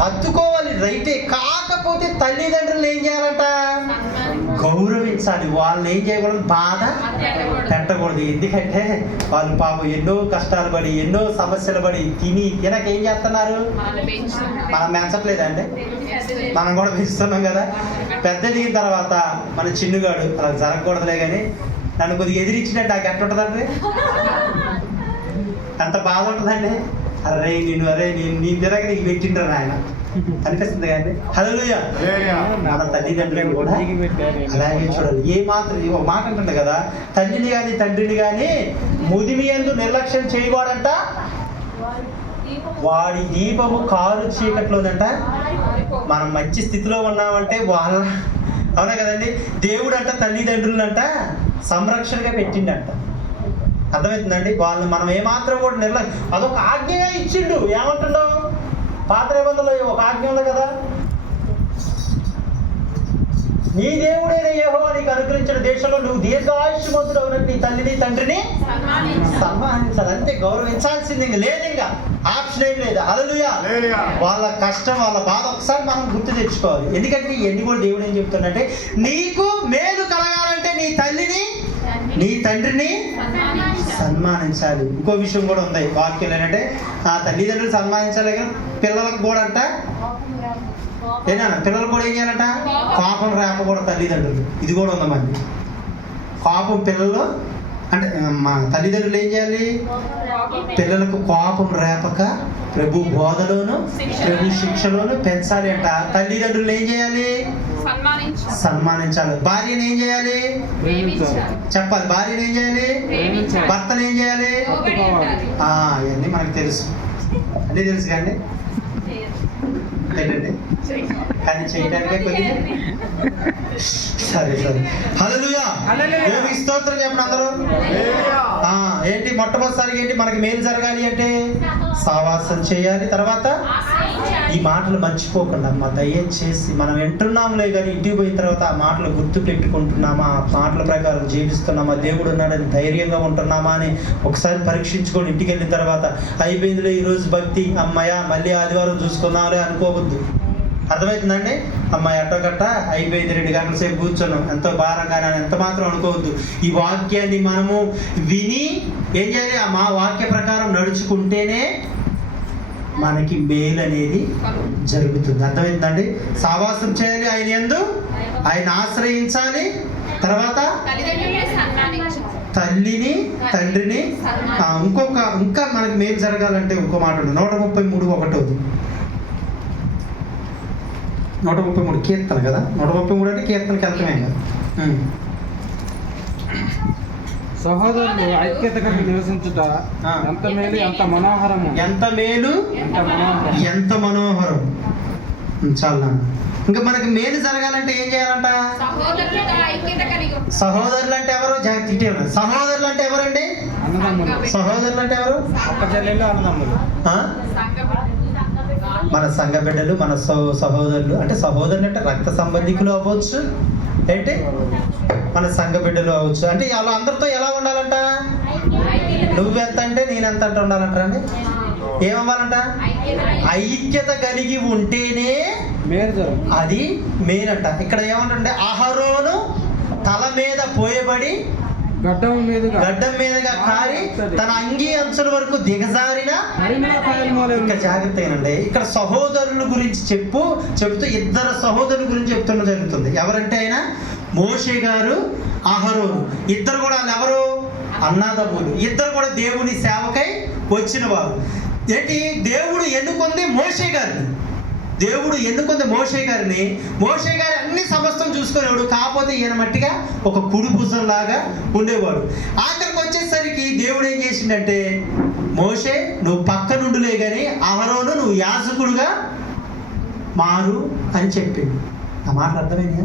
హత్తుకోవాలి, రైటే. కాకపోతే తల్లిదండ్రులు ఏం చేయాలంట? గౌరవించాలి. వాళ్ళని ఏం చేయకూడదు? బాధ పెట్టకూడదు. ఎందుకంటే వాళ్ళు పాపం ఎన్నో కష్టాలు పడి, ఎన్నో సమస్యలు పడి, తినక ఏం చేస్తున్నారు? మనం పెంచట్లేదండి, మనం కూడా పెంచుతున్నాం కదా. పెద్ద దిగిన తర్వాత మన చిన్నుగాడు అలా జరగకూడదులే కానీ నన్ను కొద్దిగా ఎదిరించినట్టు నాకు ఎట్లా ఉంటుందండి? అంత బాధ ఉంటుందండి. నేను తిరగ నీకు పెట్టింటారు ఆయన అనిపిస్తుంది కానీ. హల్లెలూయా. మన తల్లిదండ్రులు కూడా అలాగే చూడాలి. ఏ మాత్రం ఒక మాట అంటుంది కదా, తల్లిని కానీ తండ్రిని కానీ ముదిమి యందు నిర్లక్ష్యం చేయవాడంట, వాడి దీపము కారు చీకట్లోనంట. మనం మంచి స్థితిలో ఉన్నామంటే వాళ్ళ, అవునా కదండి? దేవుడు అంట తల్లిదండ్రులంట సంరక్షణగా పెట్టిండంట. అర్థమవుతుందండి? వాళ్ళు మనం ఏమాత్రం కూడా అదొక ఆజ్ఞగా ఇచ్చిండు. ఏమంటుండో పాత నిబంధనలో ఒక ఆజ్ఞ ఉంది కదా, నీ దేవుడైన యెహోవా నీకు అనుగ్రహించిన దేశంలో నువ్వు దీర్ఘాయుష్మంతుడు అవునట్టు నీ తల్లిని తండ్రిని సన్మానించాలి. అంతే, గౌరవించాల్సింది. ఇంక లేదు, ఇంకా ఆప్షన్ ఏం లేదు. హల్లెలూయా. వాళ్ళ కష్టం, వాళ్ళ బాధ ఒకసారి మనం గుర్తు తెచ్చుకోవాలి. ఎందుకంటే ఇవన్నీ కూడా దేవుడు ఏం చెప్తుందంటే, నీకు మేలు కలగాలంటే నీ తల్లిని నీ తండ్రిని సన్మానించాలి. ఇంకో విషయం కూడా ఉంది వాక్యం ఏంటంటే, ఆ తల్లిదండ్రులు సన్మానించాలి కానీ పిల్లలకు కూడా అంట ఏనా, పిల్లలు కూడా ఏం చేయాలంట, కోపం రేపకూడదు తల్లిదండ్రులు. ఇది కూడా ఉంది మరి. కోపం పిల్లలు అంటే మా తల్లిదండ్రులు ఏం చేయాలి, పిల్లలకు కోపం రేపక ప్రభు బోధలోను ప్రభు శిక్షలోను పెంచాలి అంట. తల్లిదండ్రులు ఏం చేయాలి, సన్మానించాలి. భార్యను ఏం చేయాలి చెప్పాలి, భార్యను ఏం చేయాలి, భర్తను ఏం చేయాలి. ఇవన్నీ మనకు తెలుసు, అన్నీ తెలుసు కానీ ఏంటండి, కానీ చేయడానికే కొద్దిగా సరే. హల్లెలూయా. దేవునికి స్తోత్రం చెప్పండి అందరూ. ఏంటి మొట్టమొదటిసారిగా ఏంటి మనకి మేలు జరగాలి అంటే సావాసం చేయాలి. తర్వాత ఈ మాటలు మర్చిపోకుండా అమ్మ దయచేసి మనం వింటున్నాంలే కానీ ఇంటికి పోయిన తర్వాత ఆ మాటలు గుర్తు పెట్టుకుంటున్నామా, ఆ మాటల ప్రకారం జీవిస్తున్నామా, దేవుడు ఉన్నాడని ధైర్యంగా ఉంటున్నామా అని ఒకసారి పరీక్షించుకొని ఇంటికి వెళ్ళిన తర్వాత అయిపోయిందిలే ఈరోజు భక్తి, అమ్మయ్య మళ్ళీ ఆదివారం చూసుకుందాంలే అనుకోవద్దు. అర్థమవుతుందండి? అమ్మాయి అట్టగట్ట అయిపోయింది, 2 గంటల సేపు కూర్చోను, ఎంతో భారంగా ఎంత మాత్రం అనుకోవద్దు. ఈ వాక్యాన్ని మనము విని ఏం చేయాలి, మా వాక్య ప్రకారం నడుచుకుంటేనే మనకి మేలు అనేది జరుగుతుంది. అర్థమవుతుందండి? సావాసం చేయాలి, ఆయన యందు ఆయన ఆశ్రయించాలి. తర్వాత తల్లిని తండ్రిని ఇంకా మనకి మేలు జరగాలంటే ఇంకో మాట ఉంది. 133:1 133 కీర్తన కదా. 133 అంటే కీర్తనకి అర్థమే కదా. సహోదరులు ఐక్యత కలిగి నివసించుట ఎంత మేలు, ఎంత మనోహరము. ఎంత మేలు, ఎంత మనోహరం. చాలా. ఇంకా మనకి మేలు జరగాలంటే ఏం చేయాలంట? సహోదరులు అంటే ఎవరు? జాగ్రత్త. సహోదరులు అంటే ఎవరండి? సహోదరులు అంటే ఎవరు? ఒక్క చెల్లెళ్ళు అన్నదమ్ములు. మన సంఘ బిడ్డలు, మన సహోదరులు. అంటే సహోదరులు అంటే రక్త సంబంధికులు అవ్వచ్చు, ఏంటి మన సంఘ బిడ్డలు అవ్వచ్చు. అంటే అలా అందరితో ఎలా ఉండాలంట? నువ్వెంత అంటే నేనెంత అంటే ఉండాలంటారా అండి? ఏమవ్వాలంట? ఐక్యత కలిగి ఉంటేనే అది మేలంట. ఇక్కడ ఏమంటే అహరోను తల మీద పోయబడి గడ్డం మీదుగా కారి తన అంగీ అంచుల వరకు దిగజారిన. ఇక్కడ జాగ్రత్తగానండి, ఇక్కడ సహోదరుల గురించి చెప్తూ 2 సహోదరుల గురించి చెప్తున్న జరుగుతుంది. ఎవరంటే ఆయన మోషే గారు, అహరోను. ఇద్దరు కూడా వాళ్ళు ఎవరు? అన్నదమ్ములు. ఇద్దరు కూడా దేవుని సేవకై వచ్చిన వారు. ఏంటి, దేవుడు ఎన్నుకుంది మోషే గారిని. మోషే గారు అన్ని సమస్తం చూసుకునేవాడు. కాకపోతే ఈయన మట్టిగా ఒక కుడి భుజం లాగా ఉండేవాడు. ఆఖరికి వచ్చేసరికి దేవుడు ఏం చేసిండంటే, మోషే నువ్వు పక్క నుండిలే కానీ అహరోను నువ్వు యాజకుడుగా మారు అని చెప్పిండు. ఆ మాటలు అర్థమైనా?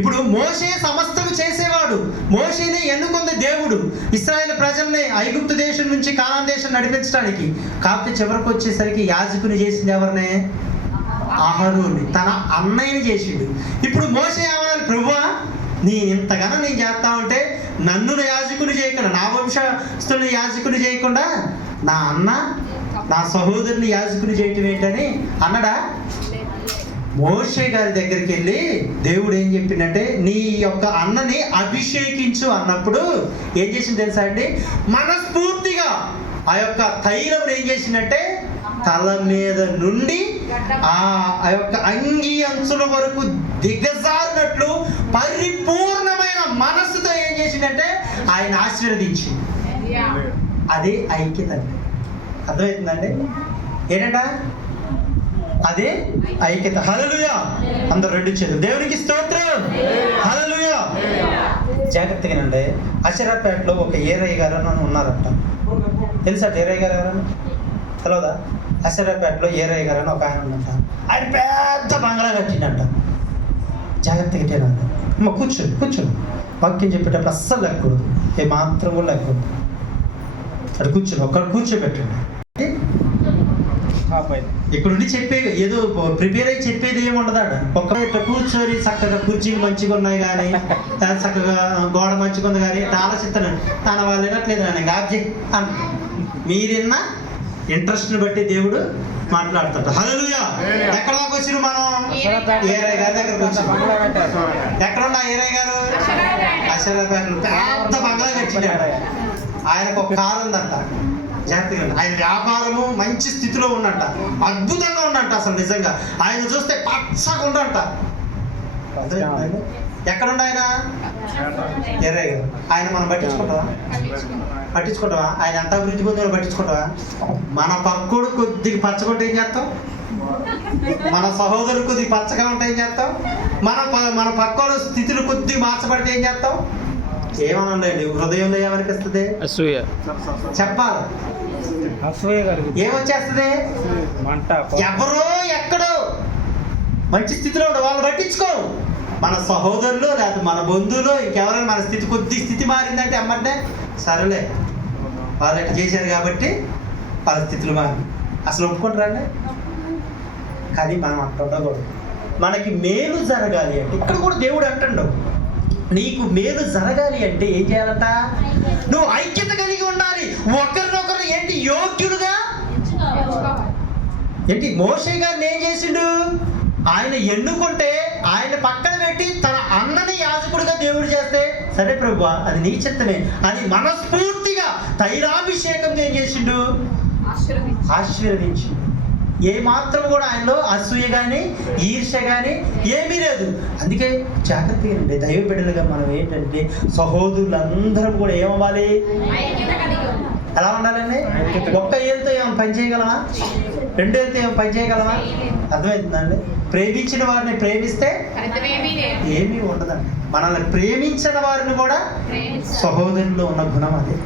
ఇప్పుడు మోషే సమస్తం చేసేవాడు. మోషేనే ఎన్నుకుంది దేవుడు ఇశ్రాయేలు ప్రజల్ని ఐగుప్తు దేశం నుంచి కానాన్ దేశం నడిపించడానికి. కాకపోతే చివరికి వచ్చేసరికి యాజకుని చేసింది ఎవరినే? అహరోన్ని, తన అన్నయ్యని చేసిండు. ఇప్పుడు మోషే ఏమన్నాడు, ప్రభువా నేను ఇంతగానో నేను చేస్తా ఉంటే నన్ను యాజకుని చేయకుండా, నా వంశస్థుని యాజకుని చేయకుండా నా అన్న నా సహోదరుని యాజకుని చేయటం ఏంటని అన్నడా? మోషే గారి దగ్గరికి వెళ్ళి దేవుడు ఏం చెప్పిందంటే, నీ యొక్క అన్నని అభిషేకించు అన్నప్పుడు ఏం చేసింది తెలుసా అండి? మనస్ఫూర్తిగా ఆ యొక్క తైలం ఏం చేసిందంటే తల మీద నుండి ఆ యొక్క అంగీ అంచుల వరకు దిగజారినట్లు పరిపూర్ణమైన మనస్సుతో ఏం చేసిందంటే ఆయన ఆశీర్వదించింది. అదే ఐక్యత అంటే. అర్థమవుతుందండి? ఏంటంట అదే ఐక్యత. హల్లెలూయా. అందరూ 2 చేతులు దేవునికి స్తోత్రం. హల్లెలూయా. జాగ్రత్తగానండి. అషరాపేటలో ఒక ఏరయ్య గారు అని ఉన్నారంట. తెలుసా ఏరయ్య గారు ఎవరన్నా? తెలవదా? అషరాపేటలో ఏరయ్య గారు అని ఒక ఆయన ఉందంట. ఆయన పెద్ద బంగ్లా కట్టిండంట. జాగ్రత్తగా తినాలి. అమ్మ కూర్చోండి వాక్యం చెప్పేటప్పుడు అస్సలు లేకూడదు, ఏ మాత్రం కూడా లేకూడదు. అది కూర్చోబెట్టండి. ఇక్కడ ఉండి చెప్పేది ఏదో ప్రిపేర్ అయ్యి చెప్పేది ఏమి ఉండదాడు. ఒక్క ఇట్లా కూర్చొని చక్కగా కుర్చీలు మంచిగా ఉన్నాయి కానీ చక్కగా గోడ మంచిగా ఉంది కానీ ఇట్లా ఆలోచిస్తాను తన వాళ్ళు వినట్లేదు అని గాబ్జీ అంట. మీరిన్న ఇంట్రెస్ట్ని బట్టి దేవుడు మాట్లాడతాడు. హల్లెలూయా. ఎక్కడ దాకా వచ్చిన మనం ఏరయ్య గారి దగ్గరకు వచ్చాం. ఎక్కడున్నా ఏరయ్య గారు? అషరాబాద్లో పెద్ద బంగ్లా కట్టినాడు. ఆయనకు ఒక కారు ఉందంట. జాగ్రత్తగా ఆయన వ్యాపారము మంచి స్థితిలో ఉన్నట్ట, అద్భుతంగా ఉన్నట్ట. అసలు నిజంగా ఆయన చూస్తే పచ్చగా ఉన్నట్ట. ఎక్కడుండ ఆయన? ఎర్రయ్య గారు. ఆయన మనం పట్టించుకుంటావా? ఆయన ఎంత అభివృద్ధి పొందో పట్టించుకుంటావా? మన పక్కోడు కొద్దిగా పచ్చకుంటే ఏం చేస్తాం? మన సహోదరుడు కొద్దిగా పచ్చగా ఉంటే ఏం చేస్తాం? మన పక్కోడు స్థితులు కొద్దిగా మార్చబడితే ఏం చేస్తాం? ఏమనండి, హృదయంలో ఏమనిపిస్తుంది? అసూయ. చెప్పాలి. ఏమొచ్చేస్తుంది? ఎవరో ఎక్కడో మంచి స్థితిలో ఉండవు, వాళ్ళు పట్టించుకో. మన సహోదరులు లేకపోతే మన బంధువులు ఇంకెవరైనా మన కొద్ది స్థితి మారిందంటే అమ్మంటే సరేలే వాళ్ళు ఎట్లా చేశారు కాబట్టి వాళ్ళ స్థితులు మారి అసలు ఒప్పుకుంటారండి. కానీ మనం అట్లా ఉండకూడదు. మనకి మేలు జరగాలి అంటే ఇక్కడ కూడా దేవుడు అంటాడు, నీకు మేలు జరగాలి అంటే ఏం చేయాలంట? నువ్వు ఐక్యత కలిగి ఉండాలి. ఒకరినొకరు ఏంటి యోగ్యులుగా ఏంటి? మోషే గారిని ఏం చేసిండు? ఆయన ఎన్నుకుంటే ఆయన పక్కన పెట్టి తన అన్నని యాజకుడిగా దేవుడు చేస్తే సరే ప్రభువా అది నీ చిత్తమే అని మనస్ఫూర్తిగా తైలాభిషేకం ఏం చేసిండు? ఆశీర్వదించిండు. ఏ మాత్రం కూడా ఆయనలో అసూయ కానీ ఈర్ష్య కానీ ఏమీ లేదు. అందుకే జాగ్రత్తగా ఉండే దైవ బిడ్డలుగా మనం ఏంటంటే సహోదరులందరం కూడా ఏమవ్వాలి? ఎలా ఉండాలండి? ఒక్క ఏళ్ళతో ఏమైనా పని చేయగలమా? రెండు ఏళ్ళతో ఏమైనా పని చేయగలమా? అర్థమవుతుందండి? ప్రేమించిన వారిని ప్రేమిస్తే ఏమీ ఉండదండి. మనల్ని ప్రేమించిన వారిని కూడా సహోదరుల్లో ఉన్న గుణం అదే.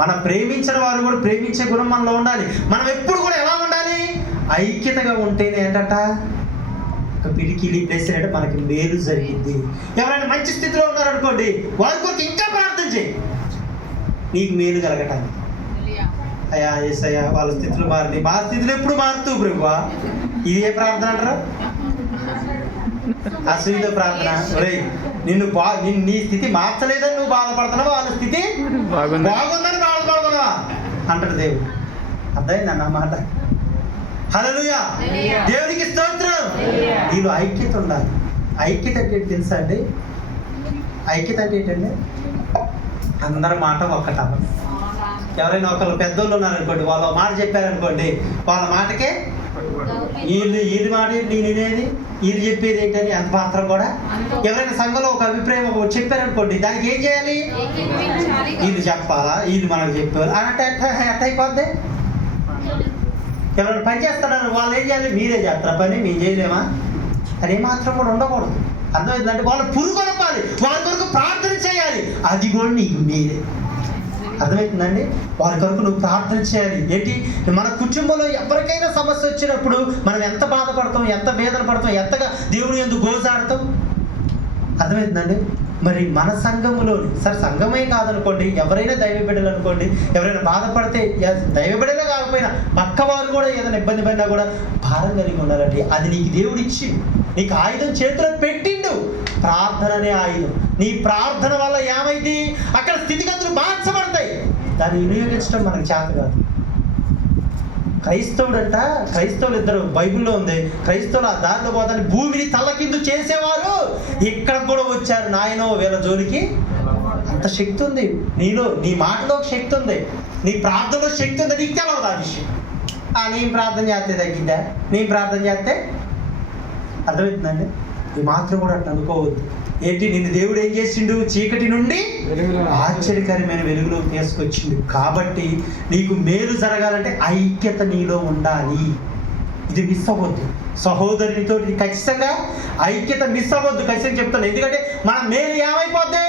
మనం ప్రేమించిన వారు కూడా ప్రేమించే గుణం మనలో ఉండాలి. మనం ఎప్పుడు కూడా ఎలా ఉండాలి? ఐక్యతగా ఉంటేనే ఏంటంట ఒక పిడికిలి ప్లేస్ అంటే మనకి మేలు జరిగింది. ఎవరైనా మంచి స్థితిలో ఉన్నారనుకోండి, వారి కొరకు ఇంకా ప్రార్థన చేయి, నీకు మేలు కలగటానికి. అయ్యా ఏసయ్యా వాళ్ళ స్థితులు మారింది, మా స్థితులు ఎప్పుడు మారుతూ ప్రభువా. ఇది ఏ ప్రార్థన అంటారా? అసూయతో ప్రార్థన. నీ స్థితి మార్చలేదని నువ్వు బాధపడుతున్నావా? వాళ్ళ స్థితి బాగుందని బాధపడుతున్నావా అంటాడు దేవుడు. అర్థమైంది అన్నమాట. హల్లెలూయా. దేవునికి స్తోత్రం. దీనిలో ఐక్యత ఉండాలి. ఐక్యత అంటే తెలుసా అండి? ఐక్యత అంటే ఏంటండి? అందరి మాట ఒక్కట. ఎవరైనా ఒకళ్ళు పెద్దోళ్ళు ఉన్నారనుకోండి, వాళ్ళ మాట చెప్పారనుకోండి, వాళ్ళ మాటకే వీళ్ళు మాట నేను వినేది, వీళ్ళు చెప్పేది ఏంటని అంత మాత్రం కూడా. ఎవరైనా సంఘంలో ఒక అభిప్రాయం చెప్పారనుకోండి, దానికి ఏం చేయాలి? వీళ్ళు చెప్పాలా, వీళ్ళు మనకు చెప్పాలి అంటే ఎట్ట అయిపోద్ది? ఎవరైనా పని చేస్తున్నారు, వాళ్ళు ఏం చేయాలి? మీరే చేస్తారా పని, మేము చేయలేమా అని మాత్రం కూడా ఉండకూడదు. అర్థమైందంటే వాళ్ళు పురుగొనపాలి, వాళ్ళ కొరకు ప్రార్థన చేయాలి. అది కూడా నీకు మీరే. అర్థమవుతుందండి? వారి కొరకు నువ్వు ప్రార్థన చేయాలి. ఏంటి? మన కుటుంబంలో ఎవరికైనా సమస్య వచ్చినప్పుడు మనం ఎంత బాధపడతాం, ఎంత వేదన పడతాం, ఎంతగా దేవుని ఎందుకు గోజాడతాం. అర్థమవుతుందండి? మరి మన సంఘములోని సరే సంఘమే కాదనుకోండి, ఎవరైనా దైవ బిడ్డలు అనుకోండి, ఎవరైనా బాధపడితే దైవ బిడ్డలే కాకపోయినా పక్కవారు కూడా ఏదైనా ఇబ్బంది పడినా కూడా భారం కలిగి ఉండాలండి. అది నీకు దేవుడు ఇచ్చి నీకు ఆయుధం చేతిలో పెట్టిండు, ప్రార్థన అనే ఆయుధం. నీ ప్రార్థన వల్ల ఏమైంది? అక్కడ స్థితిగతులు మార్చబడతాయి. దాన్ని వినియోగించడం మనకు చేత కాదు. క్రైస్తవులు ఇద్దరు బైబిల్లో ఉంది. క్రైస్తవులు ఆ దారిలో పోతాన్ని భూమిని తల్లకిందు చేసేవారు ఇక్కడ కూడా వచ్చారు. నాయనో వీళ్ళ జోలికి అంత శక్తి ఉంది నీలో, నీ మాటలో శక్తి ఉంది, నీ ప్రార్థనలో శక్తి ఉంది. నీకు తెలవదు ఆ విషయం. నేను ప్రార్థన చేస్తే తగ్గిందా, నేను ప్రార్థన చేస్తే అర్థమవుతుందండి. ఈ మాత్రం కూడా అట్లా అనుకోవద్దు. ఏంటి? నిన్ను దేవుడు ఏం చేసిండు? చీకటి నుండి ఆశ్చర్యకరమైన వెలుగులోకి తీసుకొచ్చిండు. కాబట్టి నీకు మేలు జరగాలంటే ఐక్యత నీలో ఉండాలి. ఇది మిస్ అవ్వద్దు. సహోదరునితో ఖచ్చితంగా ఐక్యత మిస్ అవ్వద్దు. ఖచ్చితంగా చెప్తాను. ఎందుకంటే మన మేలు ఏమైపోద్ది?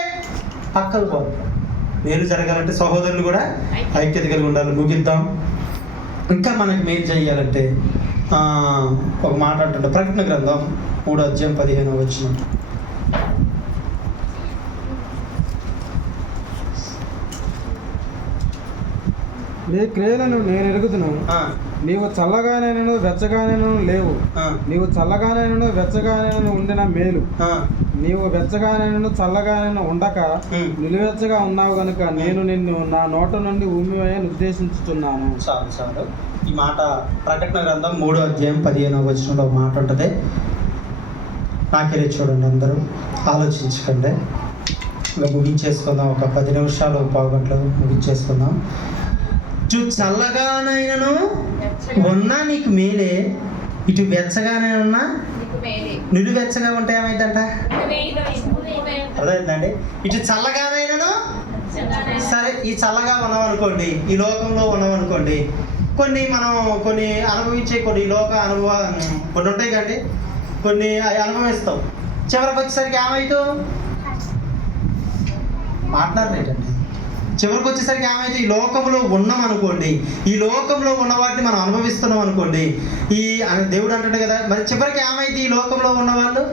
పక్కకు పోద్ది. మేలు జరగాలంటే సహోదరులు కూడా ఐక్యత కలిగి ఉండాలి. ముగిద్దాం. ఇంకా మనకు మేలు చేయాలంటే ఒక మాట అంటుంటే ప్రకటన గ్రంథం 3:15 3 నీ క్రియలను నేను ఎరుగుదును. నీవు చల్లగానైనను వెచ్చగానైనను లేవు. నీవు చల్లగానైనను వెచ్చగానైనను ఉండిన మేలు. నీవు వెచ్చగానైనను చల్లగానైనా ఉండక నిలువెచ్చగా ఉన్నావు గనుక నేను నిన్ను నా నోట నుండి ఉమ్మివేయని ఉద్దేశించుతున్నాను. చాలు. ఈ మాట ప్రకటన గ్రంథం 3వ అధ్యాయం 15వ వచనంలో ఒక మాట ఉంటుంది. నాకెళ్ళి చూడండి, అందరూ ఆలోచించకండి. ఇంకా ముగించేసుకుందాం, ఒక 10 నిమిషాలు పావుగంటలు ముగించేసుకుందాం. చల్లగానైనను ఉన్నా నీకు మేలే, ఇటు వెచ్చగానే ఉన్నా నిలువెచ్చగా ఉంటే ఏమైందంట? అర్థమైందండి? ఇటు చల్లగానైనను సరే, ఈ చల్లగా ఉన్నామనుకోండి, ఈ లోకంలో ఉన్నామనుకోండి, కొన్ని అనుభవించే కొన్ని లోక అనుభవం కొన్ని ఉంటాయి కండి, కొన్ని అనుభవిస్తాం. చివరికి వచ్చేసరికి ఏమవుతావు? మాట్లాడలేదండి. చివరికి వచ్చేసరికి ఏమైతే ఈ లోకంలో ఉన్నాం అనుకోండి, ఈ లోకంలో ఉన్న వాటిని మనం అనుభవిస్తున్నాం అనుకోండి, ఈ దేవుడు అంటాడు కదా, మరి చివరికి ఏమైతే ఈ లోకంలో ఉన్న వాళ్ళు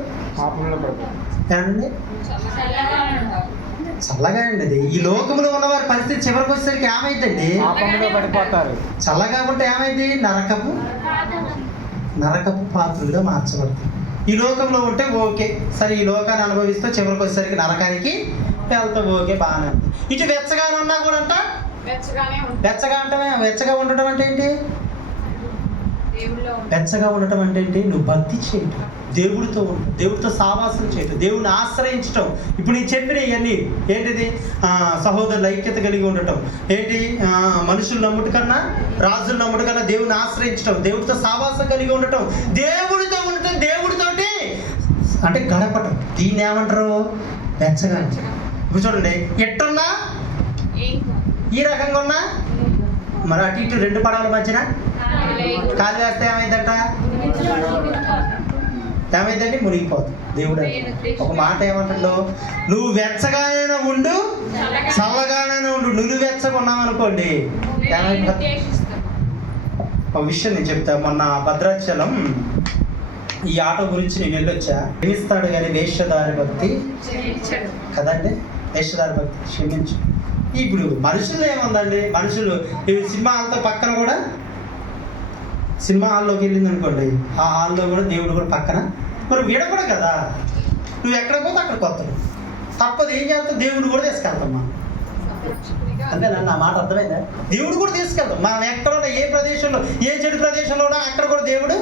ఏమండి? చల్లగా అండి. ఈ లోకంలో ఉన్న వారి పరిస్థితి చివరికి వచ్చేసరికి ఏమైందండి? పడిపోతారు. చల్లగా ఉంటే ఏమైంది? నరకపు పాత్రలుగా మార్చబడుతుంది. ఈ లోకంలో ఉంటే ఓకే, సరే ఈ లోకాన్ని అనుభవిస్తూ చివరికి వచ్చేసరికి నరకానికి వెళ్తాం, ఓకే బాగానే ఉంది. ఇటు వెచ్చగానే ఉన్నా కూడా అంట వెచ్చగా ఉండటం అంటే ఏంటి? వెచ్చగా ఉండటం అంటే ఏంటి? నువ్వు భక్తి చేయటం, దేవుడితో సావాసం చేయటం, దేవుని ఆశ్రయించటం. ఇప్పుడు నేను చెప్పిన ఇవన్నీ ఏంటిది? సహోదరుల ఐక్యత కలిగి ఉండటం ఏంటి? మనుషులు నమ్ముట కన్నా రాజులు నమ్ముట కన్నా దేవుని ఆశ్రయించటం, దేవుడితో సావాసం కలిగి ఉండటం, దేవుడితో ఉండటం, దేవుడితోటి అంటే గడపటం. దీన్ని ఏమంటారు? వెచ్చగా. ఇప్పుడు చూడండి, ఎట్టున్నా ఈ రకంగా ఉన్నా మరి అటు ఇటు 2 పడవల మధ్యన కాలు వేస్తే ఏమైందంట? ఏమైందండి? మునిగిపోతుంది. దేవుడు ఒక మాట ఏమంటాడు? నువ్వు వెచ్చగానైనా ఉండు, చల్లగానైనా ఉండు, నువ్వు వెచ్చగా ఉన్నామనుకోండి ఏమైపోతుంది? ఒక విషయం నేను చెప్తా. మొన్న భద్రాచలం ఈ ఆటో గురించి నేను వెళ్ళొచ్చా. క్షమిస్తాడు కానీ వేషధారి భక్తి కదండి, వేషధారి భక్తి క్షమించు. ఇప్పుడు మనుషులు ఏముందండి, మనుషులు సినిమా హాల్తో పక్కన కూడా, సినిమా హాల్లోకి వెళ్ళింది అనుకోండి, ఆ హాల్లో కూడా దేవుడు కూడా పక్కన. మరి విడపడు కదా, నువ్వు ఎక్కడ పోతే అక్కడ కొత్తడు తప్పదు. ఏం చేస్తావు? దేవుడు కూడా తీసుకెళ్తాం మనం. అంతేనా? నా మాట అర్థమైందా? దేవుడు కూడా తీసుకెళ్తాం. మనం ఎక్కడున్నా, ఏ ప్రదేశంలో, ఏ చెడు ప్రదేశంలో ఉన్నా అక్కడ కూడా దేవుడు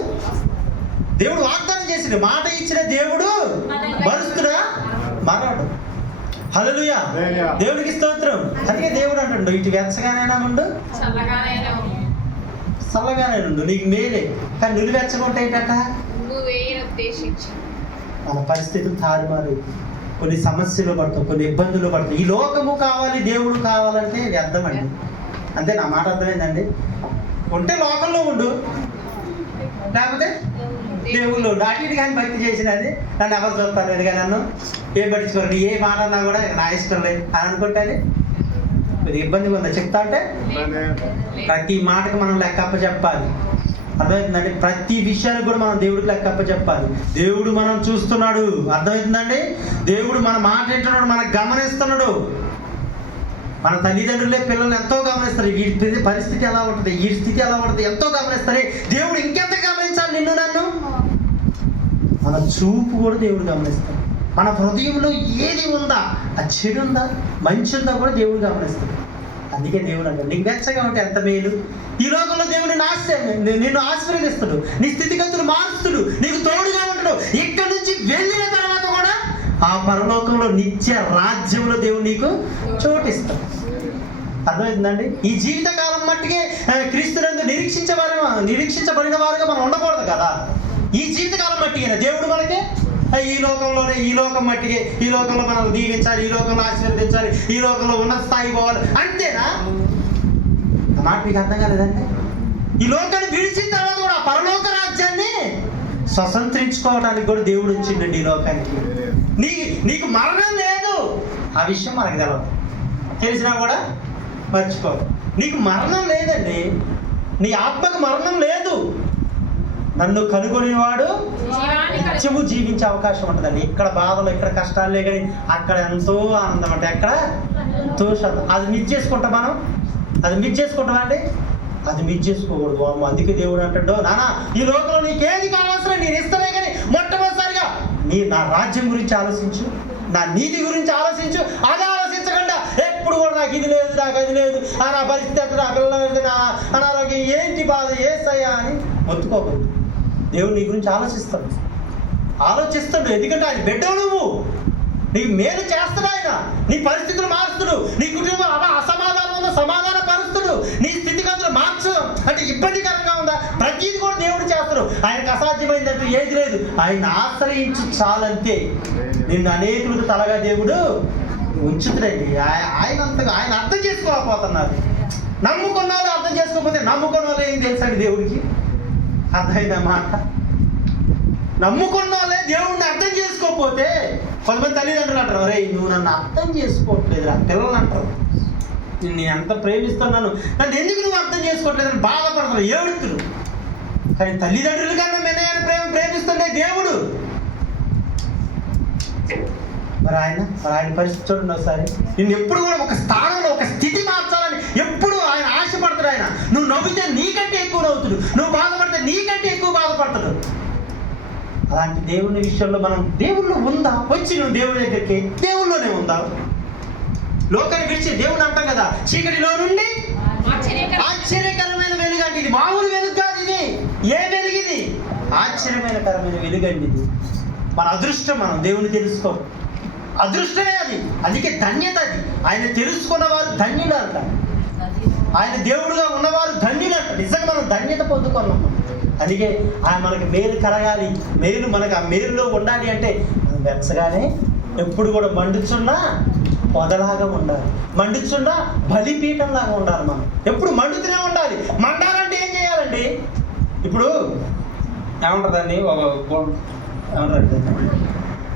వాగ్దానం చేసిండు. మాట ఇచ్చిన దేవుడు భరుస్తుడా? మరాడు. హల్లెలూయా, దేవుడికి స్తోత్రం. అందుకే దేవుడు అంటుండు, ఇటు వెచ్చగానైనా ఉండు, చల్లగానే ఉండు, నీకు మేలే. కానీ నువ్వు వెచ్చకుంటే ఏంటట? మన పరిస్థితులు తారుమారు, కొన్ని సమస్యలు పడతాం, కొన్ని ఇబ్బందులు పడతాం. ఈ లోకము కావాలి, దేవుడు కావాలంటే ఇది అర్థమండి. అంతే, నా మాట అర్థమైందండి? ఉంటే లోకంలో ఉండు, లేకపోతే దేవుళ్ళు అటు ఇటు కానీ భక్తి చేసినది నన్ను ఎవరు చూస్తారు? ఎందుకని నన్ను ఏం పట్టించుకోండి, ఏ మాట అన్నా కూడా నా ఇష్టం లేదు అని అనుకుంటే అది కొద్దిగా ఇబ్బందిగా ఉందా చెప్తా అంటే? ప్రతి మాటకు మనం లెక్కప్ప చెప్పాలి. అర్థమవుతుందండి? ప్రతి విషయానికి కూడా మనం దేవుడికి లెక్కప్ప చెప్పాలి. దేవుడు మనం చూస్తున్నాడు. అర్థమవుతుందండి? దేవుడు మన మాట వింటున్నాడు, మనకు గమనిస్తున్నాడు. మన తల్లిదండ్రులే పిల్లల్ని ఎంతో గమనిస్తారు. వీడి పరిస్థితి ఎలా ఉంటుంది, ఈ స్థితి ఎలా ఉంటుంది ఎంతో గమనిస్తారు. దేవుడు ఇంకెంత గమనించాలి నిన్ను నన్ను? మన చూపు కూడా దేవుడు గమనిస్తాడు. మన హృదయంలో ఏది ఉందా, ఆ చెడు ఉందా, మంచి ఉందా కూడా దేవుడు గమనిస్తాడు. అందుకే దేవుడు అంటాడు, నీకు వెచ్చగా ఉంటే ఎంత మేలు. ఈ లోకంలో దేవుడు నిన్ను ఆశీర్వదిస్తాడు, నీ స్థితిగతులు మారుస్తాడు, నీకు తోడుగా ఉంటాడు. ఇక్కడ నుంచి వెళ్ళిన తర్వాత కూడా ఆ పరలోకంలో నిత్య రాజ్యంలో దేవుడు నీకు చోటిస్తాడు. అర్థమవుతుందండి? ఈ జీవితకాలం మట్టికే క్రీస్తునందు నిరీక్షించబడిన వారుగా మనం ఉండకూడదు కదా. ఈ జీవితకాలం మట్టికేనా దేవుడు మనకి ఈ లోకంలోనే, ఈ లోకం మట్టికే, ఈ లోకంలో మనం దీవించాలి, ఈ లోకంలో ఆశీర్వదించాలి, ఈ లోకంలో ఉన్నత స్థాయి పోవాలి, అంతేనా? ఆ మాట మీకు అర్థం కాలేదంటే, ఈ లోకాన్ని విడిచిన తర్వాత కూడా పరలోక రాజ్యాన్ని స్వతంత్రించుకోవడానికి కూడా దేవుడు వచ్చిండండి ఈ లోకానికి. నీకు మరణం లేదు, ఆ విషయం మనకు తెలవదు, తెలిసినా కూడా మర్చిపో. నీకు మరణం లేదండి, నీ ఆత్మకు మరణం లేదు. నన్ను కనుగొనేవాడు నిత్యము జీవించే అవకాశం ఉంటుందండి. ఇక్కడ బాధలు, ఇక్కడ కష్టాలే, కానీ అక్కడ ఎంతో ఆనందం. అంటే ఎక్కడ ఎంతో శాతం అది మిస్ చేసుకుంటాం మనం. అది మిస్ చేసుకుంటావా అండి? అది మిస్ చేసుకోకూడదు. అందుకే దేవుడు అంటాడు, నానా ఈ లోకంలో నీకేది కావాల్సిన నేను ఇస్తానే, కానీ మొట్టమొదటిసారిగా నా రాజ్యం గురించి ఆలోచించు, నా నీతి గురించి ఆలోచించు. అది ఆలోచించకుండా ఎప్పుడు కూడా నాకు ఇది లేదు, నాకు అది లేదు, నా పరిస్థితి, నా పిల్లలు, నా అనారోగ్యం, ఏంటి బాధ, ఏసయ్యా అని మొత్తుకోకూడదు. దేవుడు నీ గురించి ఆలోచిస్తాడు. ఎందుకంటే ఆయన బిడ్డవు, నువ్వు నీకు మేలు చేస్తాడు ఆయన. నీ పరిస్థితులు మారుస్తుడు, నీ కుటుంబం అసమాధానం ఉందా సమాధాన పరుస్తుడు, నీ స్థితిగతులు మార్చు అంటే ఇబ్బందికరంగా ఉందా ప్రతిదీ కూడా దేవుడు చేస్తాడు. ఆయనకు అసాధ్యమైందంటూ ఏది లేదు. ఆయన ఆశ్రయించు చాలంతే. నిన్ను అనేకులకు తలగా దేవుడు ఉంచుతుడండి. ఆయన అర్థం చేసుకోలేకపోతున్నారు. నమ్ముకున్న వాళ్ళు అర్థం చేసుకోకపోతే నమ్ముకున్న వాళ్ళు ఏం తెలుసండి దేవుడికి? అర్థమైందా మాట? నమ్ముకున్న వాళ్ళే దేవుడిని అర్థం చేసుకోకపోతే, కొంతమంది తల్లిదండ్రులు అంటారు, అరే నువ్వు నన్ను అర్థం చేసుకోవట్లేదు రా, పిల్లలు అంటారు. నేను ఎంత ప్రేమిస్తున్నాను, నన్ను ఎందుకు నువ్వు అర్థం చేసుకోవట్లేదని బాధపడతారు, ఏడుతురు. కానీ తల్లిదండ్రుల కన్నా మెనయాన్ని ప్రేమిస్తుండే దేవుడు. మరి ఆయన పరిస్థితి చూడండి ఒకసారి. నిన్ను ఎప్పుడు కూడా ఒక స్థానంలో, ఒక స్థితి మార్చాలని ఎప్పుడు ఆయన ఆశపడతాడు. ఆయన నువ్వు నవ్వితే నీకంటే ఎక్కువ నవ్వుతుడు, నువ్వు బాధపడితే నీకంటే ఎక్కువ బాధపడతాడు. అలాంటి దేవుని విషయంలో మనం దేవుళ్ళు ఉందా? వచ్చి నువ్వు దేవుడి దగ్గరికి దేవుళ్ళలోనే ఉందా? లోకాన్ని విడిచి దేవుడు అంటాం కదా, చీకటిలో నుండి ఆశ్చర్యకరమైన వెలుగండి. ఇది మామూలు వెలుగు కాదు, ఇది ఏ వెలుగుది? ఆశ్చర్యకరమైన వెలుగండి. ఇది మన అదృష్టం. మనం దేవుని తెలుసుకో, అదృష్టమే అది. అందుకే ధన్యత అది. ఆయన తెలుసుకున్న వారు ధన్యులు అంట. ఆయన దేవుడుగా ఉన్నవారు ధన్యులు అంట. నిజంగా మనం ధన్యత పొందుకున్నాం. అందుకే ఆయన మనకి మేలు కలగాలి, మేలు మనకు ఆ మేలులో ఉండాలి అంటే మనం వెచ్చగానే ఎప్పుడు కూడా మండుచున్నా పొదలాగా ఉండాలి, మండుచున్నా బలిపీఠంలాగా ఉండాలి. మనం ఎప్పుడు మండుతూనే ఉండాలి. మండాలంటే ఏం చేయాలండి? ఇప్పుడు ఏమంటుందండి, ఏమంటారు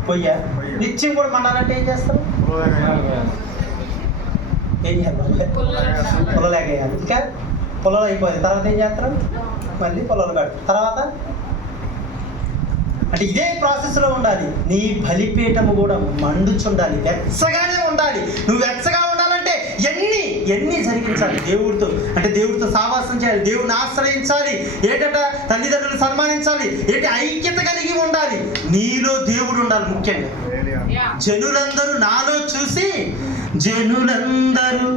పొయ్య నిత్యం కూడా మండాలంటే ఏం చేస్తారు? ఏం చేయాలి? పొలలేకేయాలి. ఇంకా పొలాలు అయిపోయింది, తర్వాత ఏం చేస్తారు? మళ్ళీ పొలాలు పెడతారు. తర్వాత అంటే ఇదే ప్రాసెస్లో ఉండాలి. నీ బలిపీఠము కూడా మండుచుండాలి, వెచ్చగానే ఉండాలి. నువ్వు వెచ్చగా ఉండాలంటే ఎన్ని జరిగించాలి దేవుడితో. అంటే దేవుడితో సావాసం చేయాలి, దేవుడిని ఆశ్రయించాలి, ఏంటంటే తల్లిదండ్రులు సన్మానించాలి, ఏంటి ఐక్యత కలిగి ఉండాలి. నీలో దేవుడు ఉండాలి. ముఖ్యంగా జనులందరూ నాలో చూసి జనులందరూ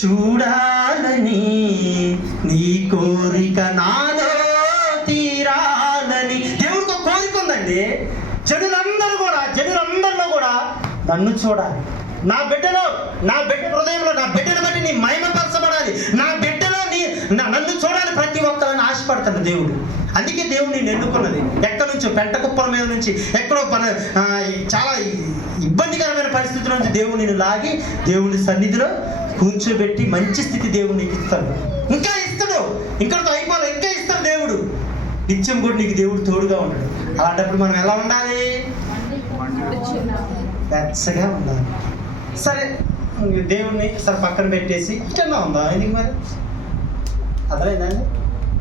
చూడాలని, నీ కోరిక నాలో తీరాలని. దేవుడికి ఒక కోరిక ఉందండి. జనులందరిలో కూడా నన్ను చూడాలి. నా బిడ్డ హృదయంలో నా బిడ్డను బట్టి నీ మహిమపరచబడాలి. నా బిడ్డలో నన్ను చూడాలి ప్రతి ఒక్కరిని ఆశపడతాడు దేవుడు. అందుకే దేవుడు నేను ఎన్నుకున్నది. ఎక్కడి నుంచో పెంట కుప్పల మీద నుంచి, ఎక్కడో చాలా ఇబ్బందికరమైన పరిస్థితుల నుంచి దేవుడు నేను లాగి దేవుని సన్నిధిలో కూర్చోబెట్టి మంచి స్థితి దేవుడు నీకు ఇస్తాడు. ఇంకా ఇస్తాడు, ఇంకతో అయిపోవాలి, ఇంకా ఇస్తాడు దేవుడు. నిత్యం కూడా నీకు దేవుడు తోడుగా ఉంటాడు. అలాంటప్పుడు మనం ఎలా ఉండాలి? వెచ్చగా ఉండాలి. సరే దేవుడిని సరే పక్కన పెట్టేసి ఇటన్నా ఉందా? ఎందుకు మరి? అర్థమైందండి?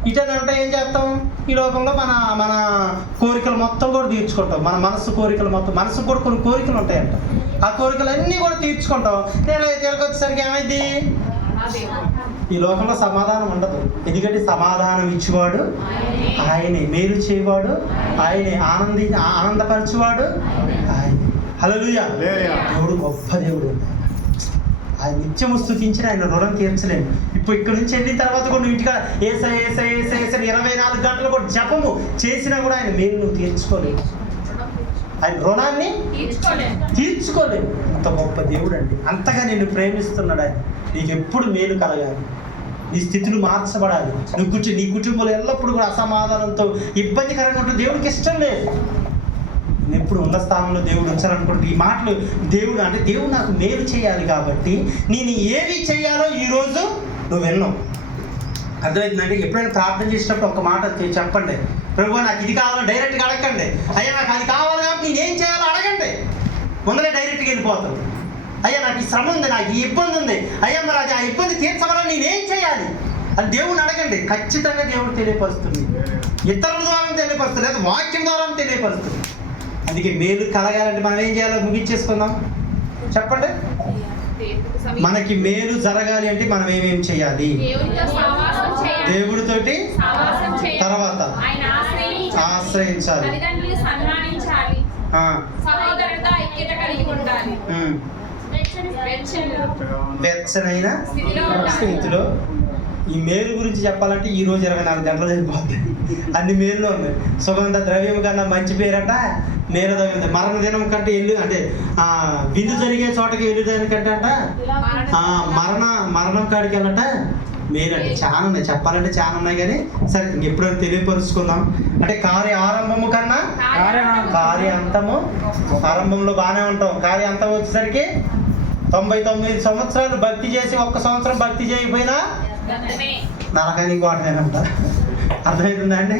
ఇటన్నా ఉంటే ఏం చేస్తాం? ఈ లోకంలో మన కోరికలు మొత్తం కూడా తీర్చుకుంటాం. మన మనసు కోరికలు మొత్తం, మనసుకు కూడా కొన్ని కోరికలు ఉంటాయంట. ఆ కోరికలు అన్నీ కూడా తీర్చుకుంటాం. వచ్చేసరికి ఏమైంది? ఈ లోకంలో సమాధానం ఉండదు. ఎందుకంటే సమాధానం ఇచ్చేవాడు ఆయనే, మేలు చేయవాడు ఆయనే, ఆనందపరచేవాడు ఆయనే. హల్లెలూయా. దేవుడు గొప్ప దేవుడు. ఆయన నిత్యము స్తుతించిన ఆయన రుణం తీర్చలేము. ఇప్పుడు ఇక్కడ నుంచి వెళ్ళిన తర్వాత కూడా నువ్వు ఇంటికాడ ఏసై 24 గంటలు కూడా జపము చేసినా కూడా ఆయన మేలు నువ్వు తీర్చుకోలేవు. ఆయన రుణాన్ని తీర్చుకోలేవు. అంత గొప్ప దేవుడు అండి. అంతగా నిన్ను ప్రేమిస్తున్నాడు ఆయన. నీకు ఎప్పుడు మేలు కలగాలి, నీ స్థితులు మార్చబడాలి. నీ కుటుంబంలో ఎల్లప్పుడూ కూడా అసమాధానంతో ఇబ్బందికరంగా ఉంటుంది. దేవుడికి ఇష్టం లేదు. నేను ఎప్పుడు ఉన్న స్థానంలో దేవుడు ఉంచాలనుకుంటే ఈ మాటలు దేవుడు నాకు మేలు చేయాలి కాబట్టి నేను ఏవి చేయాలో ఈరోజు నువ్వు విన్నావు. అర్థమవుతుందండి? ఎప్పుడైనా ప్రార్థన చేసినప్పుడు ఒక మాట చెప్పండి, ప్రభు నాకు ఇది కావాలని డైరెక్ట్గా అడగండి. అయ్యా నాకు అది కావాలి కాబట్టి నేనేం చేయాలో అడగండి. ముందరే డైరెక్ట్గా వెళ్ళిపోతాం. అయ్యా నాకు ఈ శ్రమ ఉంది, నాకు ఈ ఇబ్బంది ఉంది, అయ్యా మరి అది ఆ ఇబ్బంది తీర్చవాలని నేనేం చేయాలి అని దేవుడిని అడగండి. ఖచ్చితంగా దేవుడు తెలియపరుస్తుంది. ఇతరుల ద్వారా తెలియపరుస్తుంది, లేదా వాక్యం ద్వారా తెలియపరుస్తుంది. అందుకే మేలు కలగాలంటే మనం ఏం చేయాలో ముగించేసుకుందాం. చెప్పండి. దేవుడితో సమీప- మనకి మేలు జరగాలి అంటే మనం ఏమేం చేయాలి? దేవుడితో సహవాసం చేయాలి. దేవుడితోటి సహవాసం చేయాలి. తర్వాత ఆయన ఆశ్రయించాలి. ఆశ్రయించాలి. తల్లిదండ్రులు సన్మానించాలి. ఆ, సహోదరులతో ఐక్యత కలిగి ఉండాలి. ఉమ్. వెచ్చనైన స్థితిలో ఉండాలి. స్థితిలో. ఈ మేలు గురించి చెప్పాలంటే ఈ రోజు 24 గంటలు అయిపోతుంది. అన్ని మేలు ఉన్నాయి. సుగంధ ద్రవ్యం కన్నా మంచి పేరట మేలు తగింది. మరణ దినం కంటే అంటే విందు జరిగే చోటకి వెళ్ళేదానికంటే అంట మరణం కాడికి వెళ్ళట మేలంటే చాలా ఉన్నాయి. చెప్పాలంటే చాలా ఉన్నాయి కానీ సరే ఎప్పుడైనా తెలియపరుచుకుందాం. అంటే కార్య ఆరంభము కన్నా కార్య అంతము. ఆరంభంలో బాగానే ఉంటాం, కార్య అంతం వచ్చేసరికి 99 సంవత్సరాలు భక్తి చేసి 1 సంవత్సరం భక్తి చేయకపోయినా నరకానికి ఇంకోటనేనంట. అర్థమవుతుందా అండి?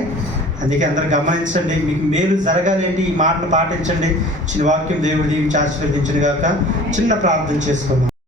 అందుకే అందరు గమనించండి. మీకు మేలు జరగాలి అంటే ఈ మాటను పాటించండి. చిన్న వాక్యం దేవుడు దీవించి ఆశీర్వదించును గాక. చిన్న ప్రార్థన చేసుకుందాం.